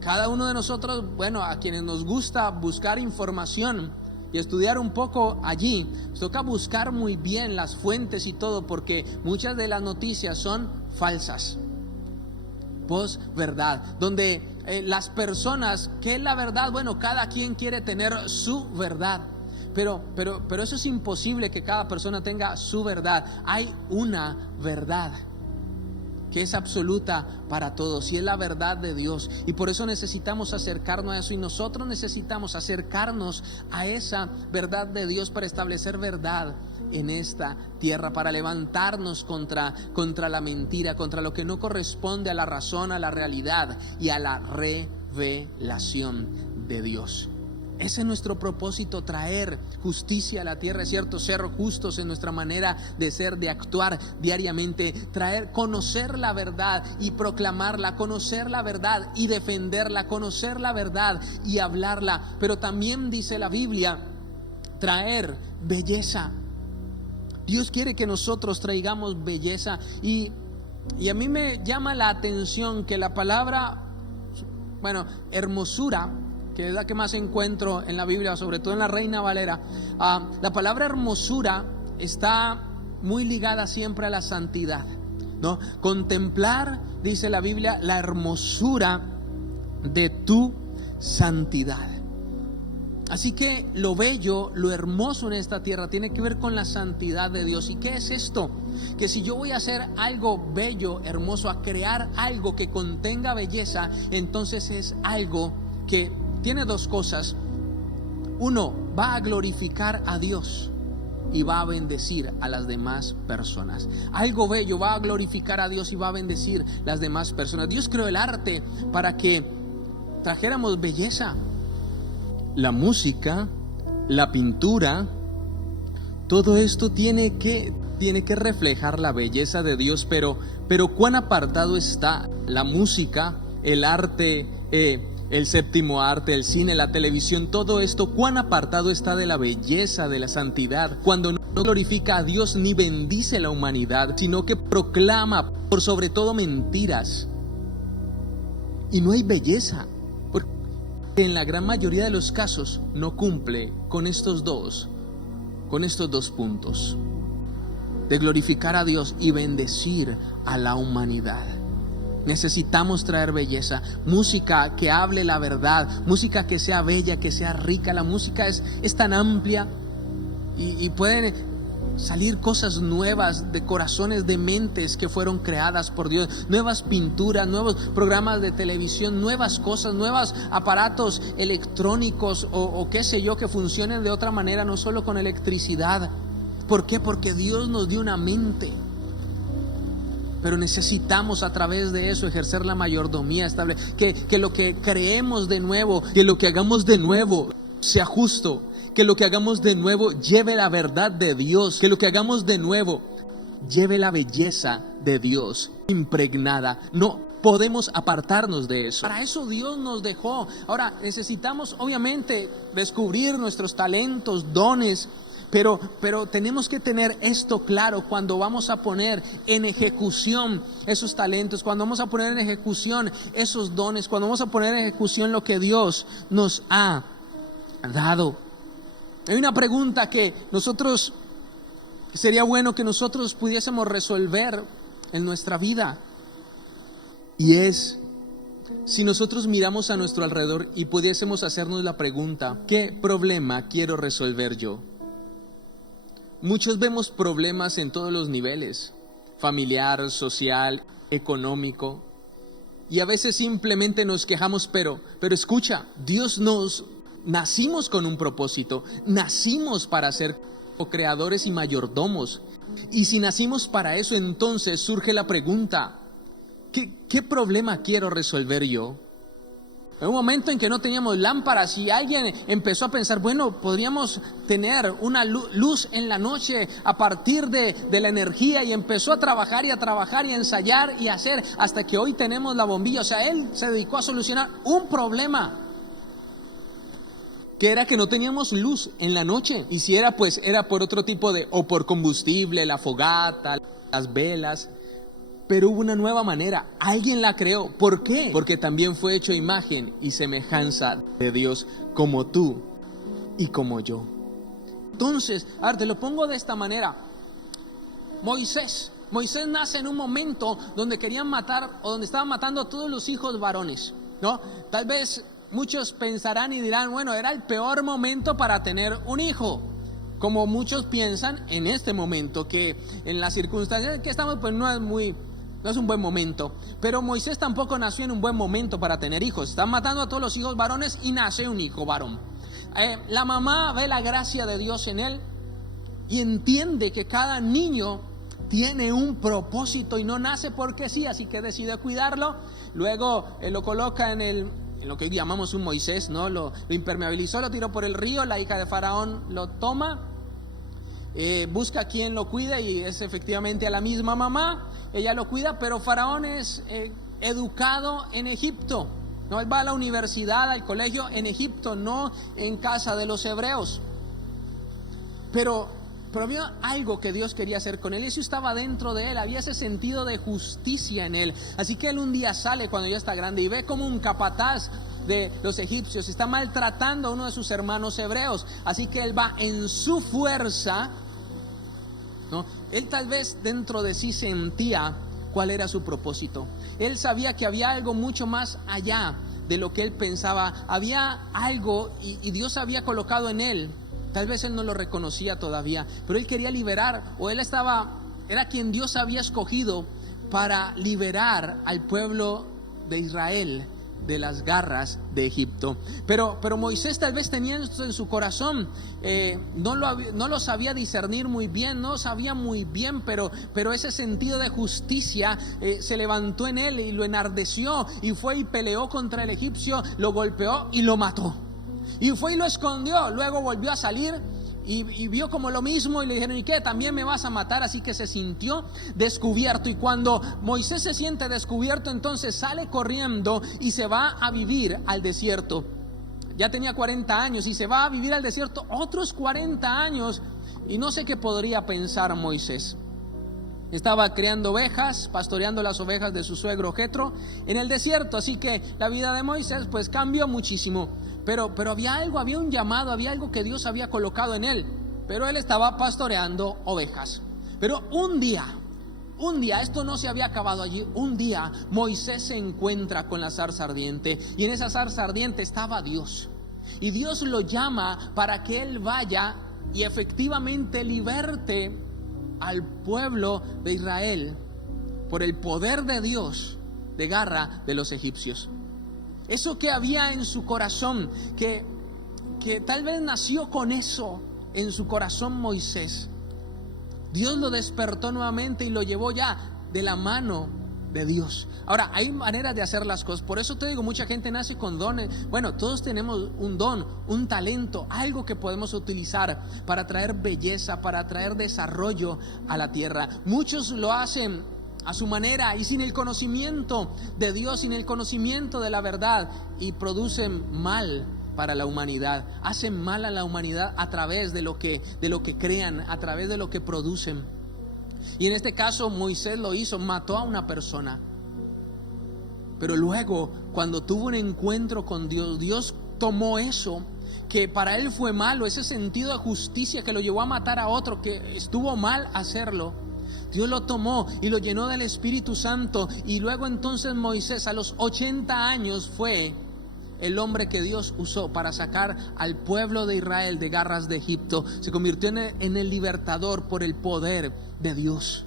Cada uno de nosotros, a quienes nos gusta buscar información y estudiar un poco allí, nos toca buscar muy bien las fuentes y todo, porque muchas de las noticias son falsas. Posverdad, donde las personas, ¿qué es la verdad? Cada quien quiere tener su verdad, pero eso es imposible, que cada persona tenga su verdad. Hay una verdad que es absoluta para todos, y es la verdad de Dios, y por eso necesitamos acercarnos a eso, y nosotros necesitamos acercarnos a esa verdad de Dios para establecer verdad en esta tierra, para levantarnos contra la mentira, contra lo que no corresponde a la razón, a la realidad y a la revelación de Dios. Ese es nuestro propósito, traer justicia a la tierra, es cierto, ser justos en nuestra manera de ser, de actuar diariamente, conocer la verdad y proclamarla, conocer la verdad y defenderla, conocer la verdad y hablarla, pero también dice la Biblia, traer belleza. Dios quiere que nosotros traigamos belleza, y a mí me llama la atención que la palabra, hermosura, que es la que más encuentro en la Biblia, sobre todo en la Reina Valera, la palabra hermosura está muy ligada siempre a la santidad, ¿no? Contemplar, dice la Biblia, la hermosura de tu santidad. Así que lo bello, lo hermoso en esta tierra tiene que ver con la santidad de Dios. ¿Y qué es esto? Que si yo voy a hacer algo bello, hermoso, a crear algo que contenga belleza, entonces es algo que tiene dos cosas. Uno, va a glorificar a Dios y va a bendecir a las demás personas. Algo bello va a glorificar a Dios y va a bendecir las demás personas. Dios creó el arte para que trajéramos belleza. La música, la pintura, todo esto tiene que reflejar la belleza de Dios, pero cuán apartado está la música, el arte, el séptimo arte, el cine, la televisión, todo esto, cuán apartado está de la belleza, de la santidad, cuando no glorifica a Dios ni bendice la humanidad, sino que proclama por sobre todo mentiras. Y no hay belleza, porque en la gran mayoría de los casos no cumple con estos dos puntos, de glorificar a Dios y bendecir a la humanidad. Necesitamos traer belleza, música que hable la verdad, música que sea bella, que sea rica. La música es tan amplia y pueden salir cosas nuevas de corazones, de mentes que fueron creadas por Dios, nuevas pinturas, nuevos programas de televisión, nuevas cosas, nuevos aparatos electrónicos o qué sé yo, que funcionen de otra manera, no solo con electricidad. ¿Por qué? Porque Dios nos dio una mente. Pero necesitamos a través de eso ejercer la mayordomía, que lo que creemos de nuevo, que lo que hagamos de nuevo, sea justo, que lo que hagamos de nuevo lleve la verdad de Dios, que lo que hagamos de nuevo lleve la belleza de Dios impregnada. No podemos apartarnos de eso. Para eso Dios nos dejó. Ahora necesitamos obviamente descubrir nuestros talentos, dones, pero tenemos que tener esto claro cuando vamos a poner en ejecución esos talentos, cuando vamos a poner en ejecución esos dones, cuando vamos a poner en ejecución lo que Dios nos ha dado. Hay una pregunta que sería bueno que nosotros pudiésemos resolver en nuestra vida, y es: si nosotros miramos a nuestro alrededor y pudiésemos hacernos la pregunta, ¿qué problema quiero resolver yo? Muchos vemos problemas en todos los niveles: familiar, social, económico, y a veces simplemente nos quejamos, pero escucha, nacimos con un propósito, nacimos para ser creadores y mayordomos, y si nacimos para eso, entonces surge la pregunta: ¿qué problema quiero resolver yo? En un momento en que no teníamos lámparas y alguien empezó a pensar, bueno, podríamos tener una luz en la noche a partir de la energía, y empezó a trabajar y a ensayar y a hacer hasta que hoy tenemos la bombilla. O sea, él se dedicó a solucionar un problema, que era que no teníamos luz en la noche, y si era, pues era por otro tipo o por combustible, la fogata, las velas. Pero hubo una nueva manera, alguien la creó. ¿Por qué? Porque también fue hecho imagen y semejanza de Dios, como tú y como yo. Entonces, a ver, te lo pongo de esta manera. Moisés nace en un momento donde querían matar, o donde estaban matando a todos los hijos varones, ¿no? Tal vez muchos pensarán y dirán, bueno, era el peor momento para tener un hijo. Como muchos piensan en este momento, que en las circunstancias en que estamos, pues no es un buen momento. Pero Moisés tampoco nació en un buen momento para tener hijos. Están matando a todos los hijos varones y nace un hijo varón. La mamá ve la gracia de Dios en él y entiende que cada niño tiene un propósito y no nace porque sí, así que decide cuidarlo. Luego lo coloca en lo que hoy llamamos un Moisés, ¿no? Lo impermeabilizó, lo tiró por el río. La hija de Faraón lo toma, busca a quien lo cuide, y es efectivamente a la misma mamá. Ella lo cuida, pero Faraón es educado en Egipto, ¿no? Él va a la universidad, al colegio en Egipto, no en casa de los hebreos. Pero había algo que Dios quería hacer con él, y eso estaba dentro de él. Había ese sentido de justicia en él. Así que él un día sale, cuando ya está grande, y ve como un capataz de los egipcios está maltratando a uno de sus hermanos hebreos. Así que él va en su fuerza, ¿no? Él tal vez dentro de sí sentía cuál era su propósito. Él sabía que había algo mucho más allá de lo que él pensaba. Había algo y Dios había colocado en él. Tal vez él no lo reconocía todavía, pero él quería liberar, o era quien Dios había escogido para liberar al pueblo de Israel de las garras de Egipto. Pero Moisés tal vez tenía esto en su corazón, no lo sabía discernir muy bien, no sabía muy bien, pero ese sentido de justicia se levantó en él y lo enardeció, y fue y peleó contra el egipcio, lo golpeó y lo mató. Y fue y lo escondió. Luego volvió a salir y vio como lo mismo, y le dijeron, ¿y qué? ¿También me vas a matar? Así que se sintió descubierto, y cuando Moisés se siente descubierto, entonces sale corriendo y se va a vivir al desierto. Ya tenía 40 años y se va a vivir al desierto otros 40 años, y no sé qué podría pensar Moisés. Estaba criando ovejas, pastoreando las ovejas de su suegro Jetro en el desierto. Así que la vida de Moisés pues cambió muchísimo. Pero había algo, había un llamado, había algo que Dios había colocado en él. Pero él estaba pastoreando ovejas. Pero un día, esto no se había acabado allí. Un día Moisés se encuentra con la zarza ardiente, y en esa zarza ardiente estaba Dios. Y Dios lo llama para que él vaya y efectivamente liberte al pueblo de Israel por el poder de Dios de garra de los egipcios. Eso que había en su corazón, que tal vez nació con eso en su corazón Moisés, Dios lo despertó nuevamente y lo llevó ya de la mano de Dios. Ahora, hay maneras de hacer las cosas. Por eso te digo, mucha gente nace con dones. Bueno, todos tenemos un don, un talento, algo que podemos utilizar para traer belleza, para traer desarrollo a la tierra. Muchos lo hacen a su manera y sin el conocimiento de Dios, sin el conocimiento de la verdad, y producen mal para la humanidad, hacen mal a la humanidad a través de lo que crean, a través de lo que producen. Y en este caso Moisés lo hizo, mató a una persona. Pero luego, cuando tuvo un encuentro con Dios, Dios tomó eso que para él fue malo, ese sentido de justicia que lo llevó a matar a otro, que estuvo mal hacerlo. Dios lo tomó y lo llenó del Espíritu Santo, y luego entonces Moisés a los 80 años fue el hombre que Dios usó para sacar al pueblo de Israel de garras de Egipto. Se convirtió en el libertador por el poder de Dios.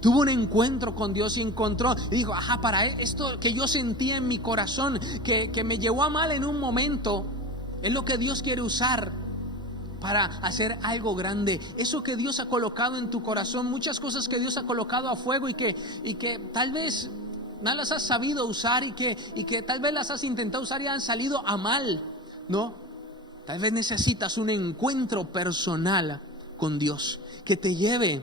Tuvo un encuentro con Dios y encontró, y dijo, para esto que yo sentía en mi corazón, que me llevó a mal en un momento, es lo que Dios quiere usar para hacer algo grande. Eso que Dios ha colocado en tu corazón, muchas cosas que Dios ha colocado a fuego y que tal vez no las has sabido usar y que tal vez las has intentado usar y han salido a mal, ¿no? Tal vez necesitas un encuentro personal con Dios que te lleve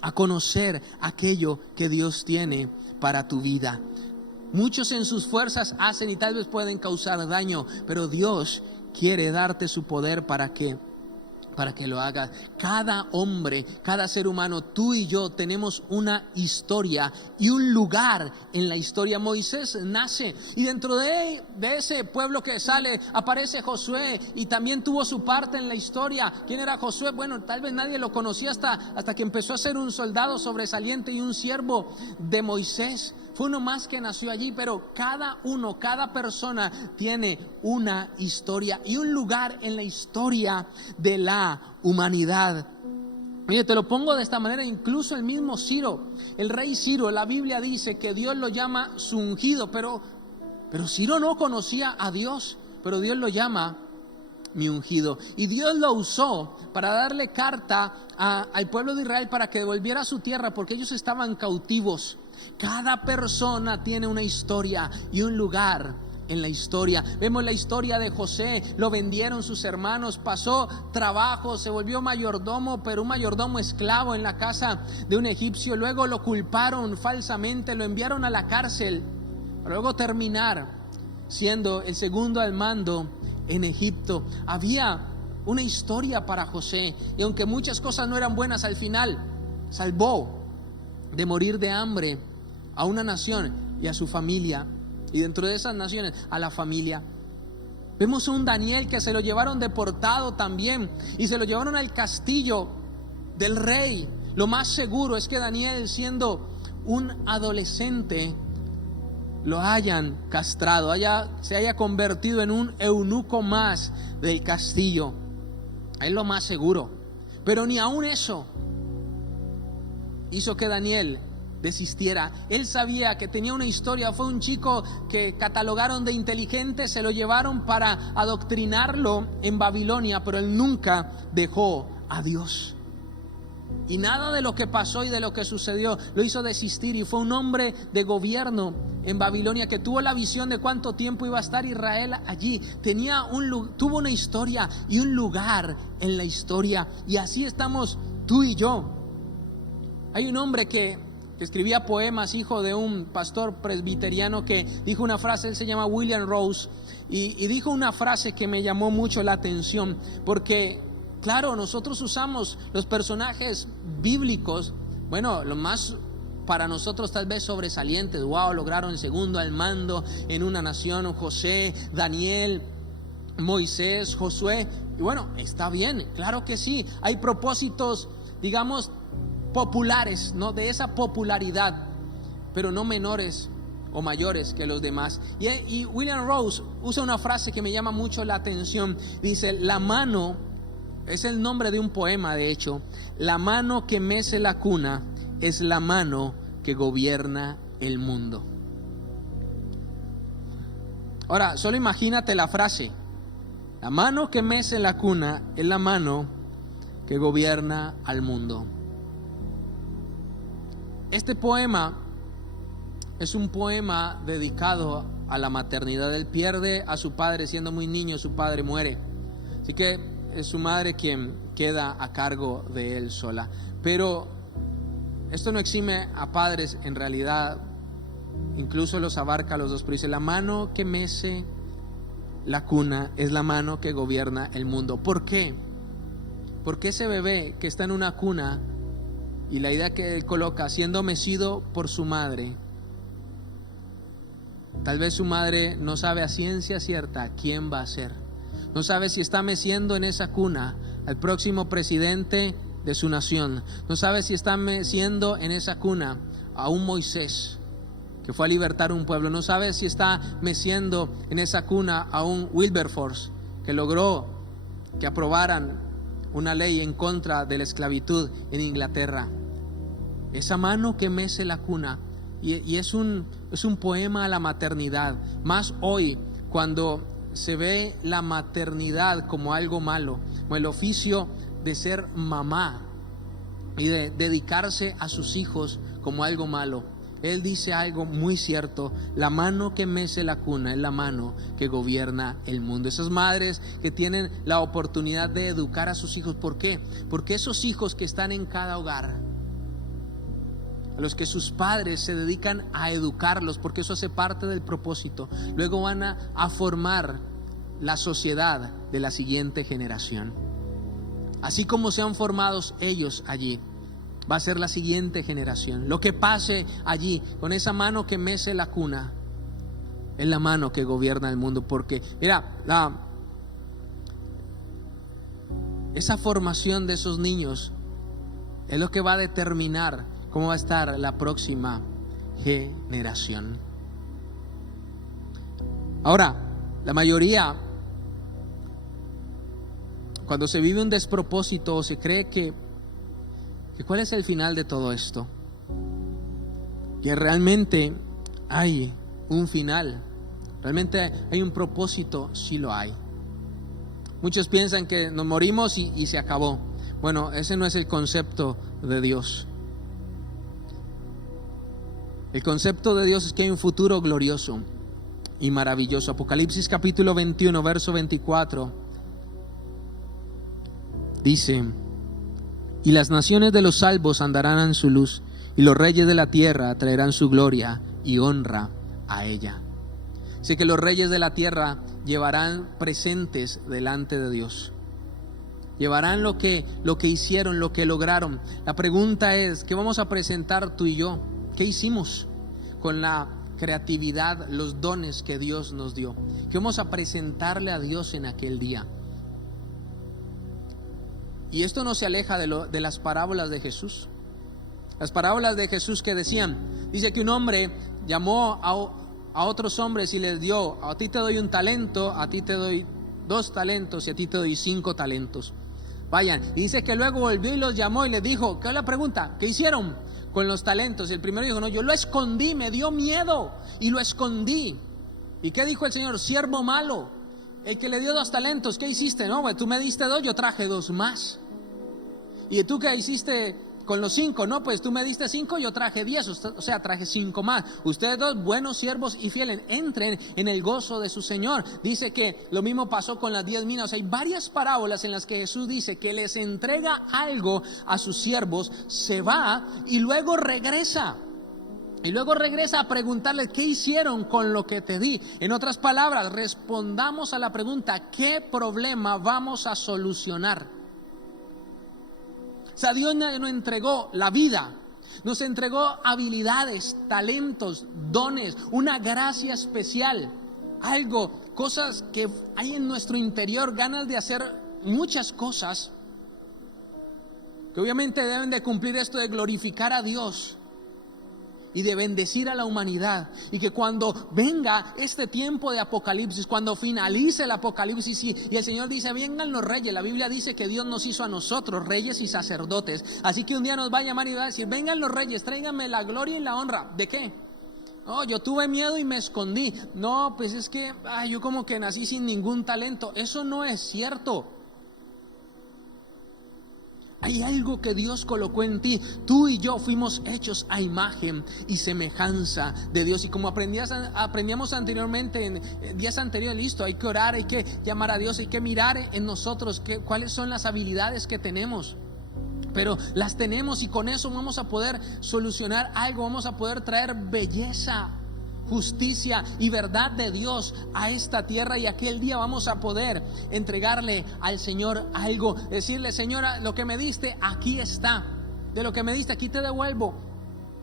a conocer aquello que Dios tiene para tu vida. Muchos en sus fuerzas hacen y tal vez pueden causar daño, pero Dios quiere darte su poder para que lo hagas. Cada hombre, cada ser humano, tú y yo tenemos una historia y un lugar en la historia. Moisés nace y dentro de ese pueblo que sale aparece Josué, y también tuvo su parte en la historia. ¿Quién era Josué? Bueno, tal vez nadie lo conocía hasta que empezó a ser un soldado sobresaliente y un siervo de Moisés. Fue uno más que nació allí, pero cada persona tiene una historia y un lugar en la historia de la humanidad. Mire, te lo pongo de esta manera, incluso el mismo Ciro, el rey Ciro, la Biblia dice que Dios lo llama su ungido, pero Ciro no conocía a Dios, pero Dios lo llama mi ungido. Y Dios lo usó para darle carta al pueblo de Israel para que devolviera su tierra, porque ellos estaban cautivos. Cada persona tiene una historia y un lugar en la historia. Vemos la historia de José, lo vendieron sus hermanos, pasó trabajo, se volvió mayordomo, pero un mayordomo esclavo en la casa de un egipcio. Luego lo culparon falsamente, lo enviaron a la cárcel, para luego terminar siendo el segundo al mando en Egipto. Había una historia para José, y aunque muchas cosas no eran buenas, al final salvó de morir de hambre a una nación y a su familia, y dentro de esas naciones a la familia. Vemos a un Daniel que se lo llevaron deportado también, y se lo llevaron al castillo del rey. Lo más seguro es que Daniel, siendo un adolescente, lo hayan castrado, se haya convertido en un eunuco más del castillo. Es lo más seguro. Pero ni aun eso hizo que Daniel desistiera. Él sabía que tenía una historia. Fue un chico que catalogaron de inteligente, se lo llevaron para adoctrinarlo en Babilonia, pero él nunca dejó a Dios. Y nada de lo que pasó y de lo que sucedió lo hizo desistir, y fue un hombre de gobierno en Babilonia que tuvo la visión de cuánto tiempo iba a estar Israel allí. Tuvo una historia y un lugar en la historia, y así estamos tú y yo. Hay un hombre que escribía poemas, hijo de un pastor presbiteriano, que dijo una frase. Él se llama William Rose, y dijo una frase que me llamó mucho la atención, porque claro, nosotros usamos los personajes bíblicos, bueno, lo más para nosotros tal vez sobresalientes. Wow, lograron el segundo al mando en una nación. José, Daniel, Moisés, Josué. Y bueno, está bien, claro que sí. Hay propósitos, digamos, populares, ¿no? De esa popularidad, pero no menores o mayores que los demás. Y William Rose usa una frase que me llama mucho la atención. Dice: la mano, es el nombre de un poema, de hecho, la mano que mece la cuna es la mano que gobierna el mundo. Ahora, solo imagínate la frase: la mano que mece la cuna es la mano que gobierna al mundo. Este poema es un poema dedicado a la maternidad. Él pierde a su padre siendo muy niño, su padre muere. Así que es su madre quien queda a cargo de él sola. Pero esto no exime a padres, en realidad, incluso los abarca a los dos. Pero dice, la mano que mece la cuna es la mano que gobierna el mundo. ¿Por qué? Porque ese bebé que está en una cuna, y la idea que él coloca, siendo mecido por su madre, tal vez su madre no sabe a ciencia cierta quién va a ser. No sabe si está meciendo en esa cuna al próximo presidente de su nación. No sabe si está meciendo en esa cuna a un Moisés que fue a libertar un pueblo. No sabe si está meciendo en esa cuna a un Wilberforce que logró que aprobaran una ley en contra de la esclavitud en Inglaterra. Esa mano que mece la cuna, y es un poema a la maternidad. Más hoy, cuando se ve la maternidad como algo malo, como el oficio de ser mamá y de dedicarse a sus hijos como algo malo. Él dice algo muy cierto: la mano que mece la cuna es la mano que gobierna el mundo. Esas madres que tienen la oportunidad de educar a sus hijos, ¿por qué? Porque esos hijos que están en cada hogar, a los que sus padres se dedican a educarlos, porque eso hace parte del propósito, luego van a formar la sociedad de la siguiente generación. Así como sean formados ellos allí, va a ser la siguiente generación. Lo que pase allí, con esa mano que mece la cuna, es la mano que gobierna el mundo. Porque mira, esa formación de esos niños es lo que va a determinar cómo va a estar la próxima generación. Ahora, la mayoría, cuando se vive un despropósito, se cree que ¿cuál es el final de todo esto? Que realmente hay un final, realmente hay un propósito. Sí lo hay. Muchos piensan que nos morimos y se acabó. Bueno, ese no es el concepto de Dios. El concepto de Dios es que hay un futuro glorioso y maravilloso. Apocalipsis capítulo 21, verso 24 dice: y las naciones de los salvos andarán en su luz, y los reyes de la tierra traerán su gloria y honra a ella. Así que los reyes de la tierra llevarán presentes delante de Dios. Llevarán lo que hicieron, lo que lograron. La pregunta es, ¿qué vamos a presentar tú y yo? ¿Qué hicimos con la creatividad, los dones que Dios nos dio? ¿Qué vamos a presentarle a Dios en aquel día? Y esto no se aleja de las parábolas de Jesús. Las parábolas de Jesús que dice que un hombre llamó a otros hombres y les dio: a ti te doy un talento, a ti te doy 2 talentos y a ti te doy 5 talentos. Vayan. Y dice que luego volvió y los llamó y les dijo, ¿qué es la pregunta? ¿Qué hicieron con los talentos? Y el primero dijo, no, yo lo escondí, me dio miedo y lo escondí. ¿Y qué dijo el Señor? Siervo malo, el que le dio 2 talentos, ¿qué hiciste? No, tú me diste 2, yo traje 2 más. ¿Y tú qué hiciste con los 5? No, pues tú me diste 5, yo traje 10, o sea, traje 5 más. Ustedes 2, buenos siervos y fieles, entren en el gozo de su Señor. Dice que lo mismo pasó con las 10 minas. O sea, hay varias parábolas en las que Jesús dice que les entrega algo a sus siervos, se va y luego regresa. Y luego regresa a preguntarles, ¿qué hicieron con lo que te di? En otras palabras, respondamos a la pregunta, ¿qué problema vamos a solucionar? O sea, Dios nos entregó la vida, nos entregó habilidades, talentos, dones, una gracia especial, algo, cosas que hay en nuestro interior, ganas de hacer muchas cosas, que obviamente deben de cumplir esto de glorificar a Dios y de bendecir a la humanidad, y que cuando venga este tiempo de Apocalipsis, cuando finalice el Apocalipsis y el Señor dice, vengan los reyes, la Biblia dice que Dios nos hizo a nosotros reyes y sacerdotes, así que un día nos va a llamar y va a decir, vengan los reyes, tráiganme la gloria y la honra. ¿De qué? No, yo tuve miedo y me escondí. No, pues es que yo como que nací sin ningún talento. Eso no es cierto. Hay algo que Dios colocó en ti. Tú y yo fuimos hechos a imagen y semejanza de Dios. Y como aprendíamos anteriormente, en días anteriores, listo, hay que orar, hay que llamar a Dios, hay que mirar en nosotros cuáles son las habilidades que tenemos. Pero las tenemos y con eso vamos a poder solucionar algo, vamos a poder traer belleza, justicia y verdad de Dios a esta tierra, y aquel día vamos a poder entregarle al Señor algo, decirle: Señora, lo que me diste, aquí está, de lo que me diste, aquí te devuelvo,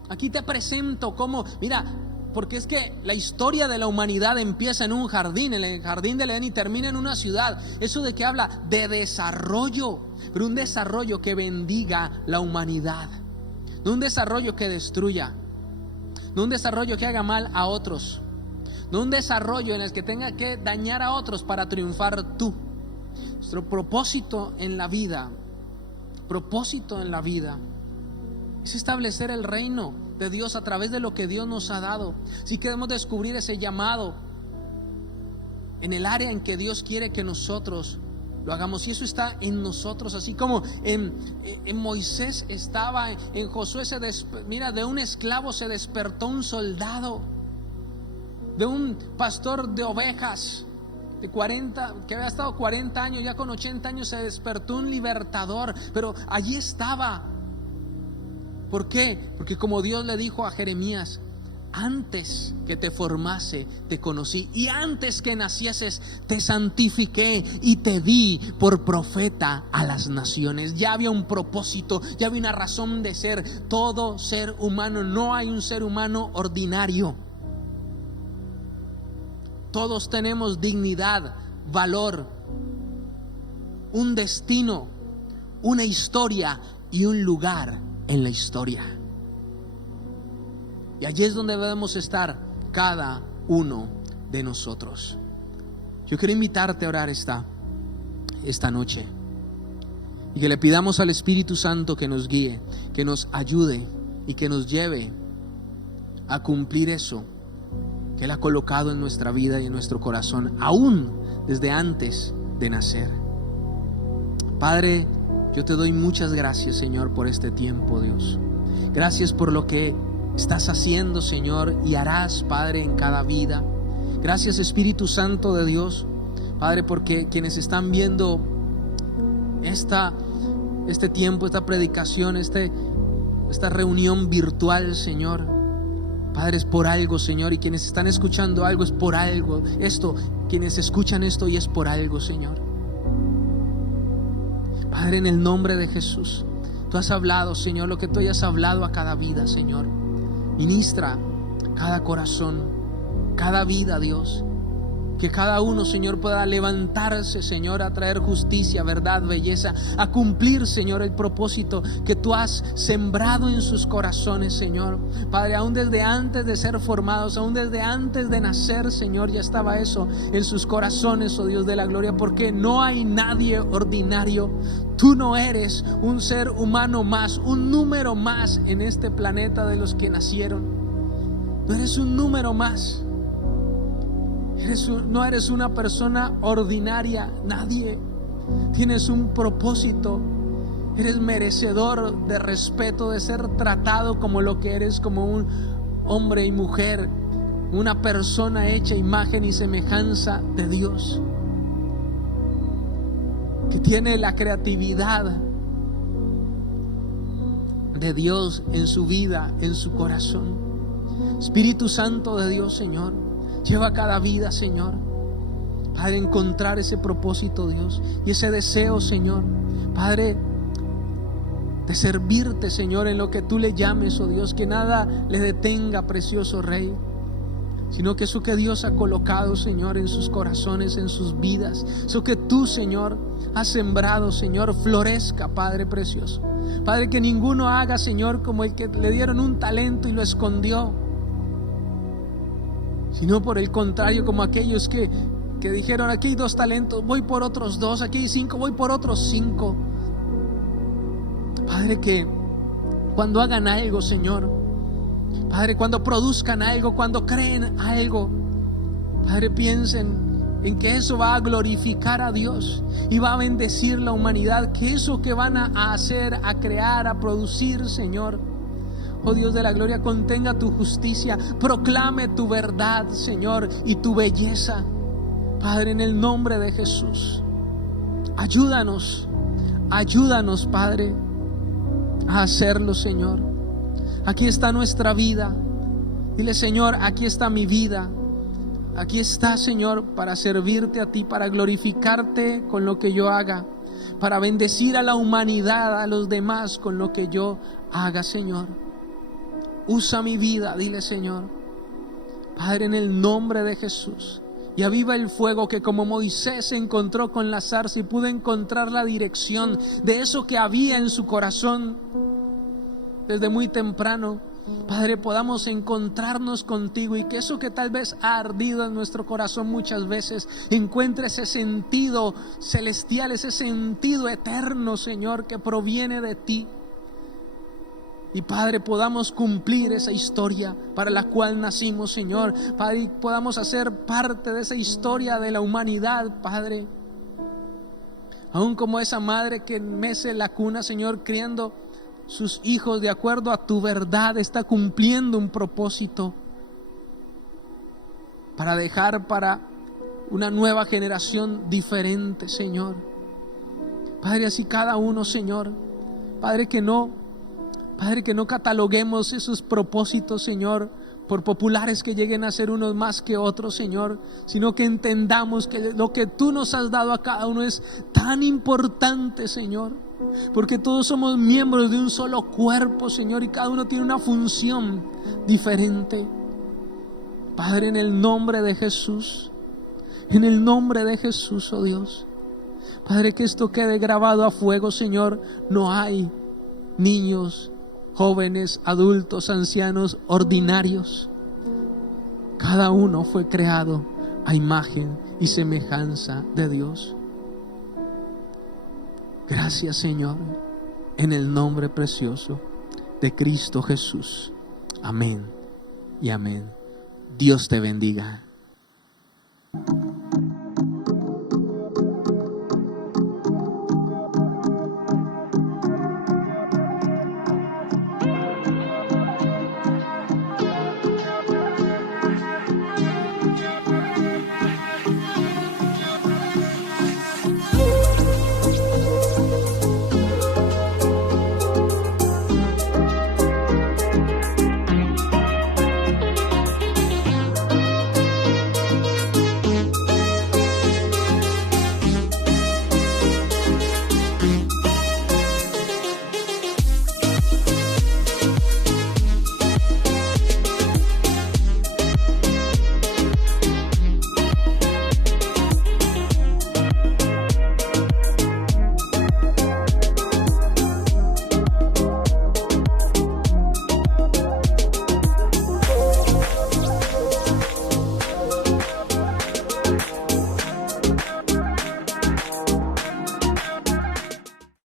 aquí te presento como, mira, porque es que la historia de la humanidad empieza en un jardín, en el jardín del Edén, y termina en una ciudad. Eso de que habla de desarrollo, pero un desarrollo que bendiga la humanidad, no un desarrollo que destruya, no un desarrollo que haga mal a otros, no un desarrollo en el que tenga que dañar a otros para triunfar tú. Nuestro propósito en la vida es establecer el reino de Dios a través de lo que Dios nos ha dado. Si queremos descubrir ese llamado en el área en que Dios quiere que nosotros lo hagamos, y eso está en nosotros, así como en Moisés estaba, en Josué mira, de un esclavo se despertó un soldado, de un pastor de ovejas de 40, que había estado 40 años, ya con 80 años se despertó un libertador, pero allí estaba. ¿Por qué? Porque como Dios le dijo a Jeremías: antes que te formase te conocí, y antes que nacieses te santifiqué y te di por profeta a las naciones. Ya había un propósito, ya había una razón de ser. Todo ser humano, no hay un ser humano ordinario. Todos tenemos dignidad, valor, un destino, una historia y un lugar en la historia. Y allí es donde debemos estar cada uno de nosotros. Yo quiero invitarte a orar esta noche, y que le pidamos al Espíritu Santo que nos guíe, que nos ayude y que nos lleve a cumplir eso que Él ha colocado en nuestra vida y en nuestro corazón, aún desde antes de nacer. Padre, yo te doy muchas gracias, Señor, por este tiempo, Dios. Gracias por lo que estás haciendo, Señor, y harás, Padre, en cada vida. Gracias, Espíritu Santo de Dios, Padre, porque quienes están viendo este tiempo, esta predicación, esta reunión virtual, Señor, Padre, es por algo, Señor, y quienes están escuchando algo es por algo. Quienes escuchan esto y es por algo, Señor. Padre, en el nombre de Jesús, tú has hablado, Señor, lo que tú hayas hablado a cada vida, Señor. Ministra cada corazón, cada vida, Dios. Que cada uno, Señor, pueda levantarse, Señor, a traer justicia, verdad, belleza, a cumplir, Señor, el propósito que tú has sembrado en sus corazones, Señor. Padre, aún desde antes de ser formados, aún desde antes de nacer, Señor, ya estaba eso en sus corazones, oh Dios de la gloria, porque no hay nadie ordinario. Tú no eres un ser humano más, un número más en este planeta de los que nacieron. No eres un número más. No eres una persona ordinaria, nadie. Tienes un propósito. Eres merecedor de respeto, de ser tratado como lo que eres, como un hombre y mujer, una persona hecha imagen y semejanza de Dios, que tiene la creatividad de Dios en su vida, en su corazón. Espíritu Santo de Dios, Señor, lleva cada vida, Señor, Padre, encontrar ese propósito, Dios, y ese deseo, Señor, Padre, de servirte, Señor, en lo que tú le llames, oh Dios, que nada le detenga, precioso Rey, sino que eso que Dios ha colocado, Señor, en sus corazones, en sus vidas, eso que tú, Señor, has sembrado, Señor, florezca, Padre precioso. Padre, que ninguno haga, Señor, como el que le dieron un talento y lo escondió, sino por el contrario, como aquellos que dijeron: aquí hay 2 talentos, voy por otros 2, aquí hay 5, voy por otros 5. Padre, que cuando hagan algo, Señor, Padre, cuando produzcan algo, cuando creen algo, Padre, piensen en que eso va a glorificar a Dios y va a bendecir la humanidad, que eso que van a hacer, a crear, a producir, Señor, oh Dios de la gloria, contenga tu justicia, proclame tu verdad, Señor, y tu belleza. Padre, en el nombre de Jesús, ayúdanos, Padre, a hacerlo, Señor. Aquí está nuestra vida. Dile, Señor, aquí está mi vida. Aquí está, Señor, para servirte a ti, para glorificarte con lo que yo haga, para bendecir a la humanidad, a los demás con lo que yo haga, Señor. Usa mi vida, dile, Señor. Padre, en el nombre de Jesús. Y aviva el fuego que como Moisés se encontró con la zarza y pudo encontrar la dirección de eso que había en su corazón desde muy temprano. Padre, podamos encontrarnos contigo y que eso que tal vez ha ardido en nuestro corazón muchas veces encuentre ese sentido celestial, ese sentido eterno, Señor, que proviene de ti. Y Padre, podamos cumplir esa historia para la cual nacimos, Señor. Padre, y podamos hacer parte de esa historia de la humanidad, Padre. Aún como esa madre que mece la cuna, Señor, criando sus hijos de acuerdo a tu verdad, está cumpliendo un propósito para dejar para una nueva generación diferente, Señor. Padre, así cada uno, Señor. Padre, que no cataloguemos esos propósitos, Señor, por populares que lleguen a ser unos más que otros, Señor, sino que entendamos que lo que tú nos has dado a cada uno es tan importante, Señor, porque todos somos miembros de un solo cuerpo, Señor, y cada uno tiene una función diferente. Padre, en el nombre de Jesús, oh Dios, Padre, que esto quede grabado a fuego, Señor. No hay niños, jóvenes, adultos, ancianos, ordinarios. Cada uno fue creado a imagen y semejanza de Dios. Gracias, Señor, en el nombre precioso de Cristo Jesús. Amén y amén. Dios te bendiga.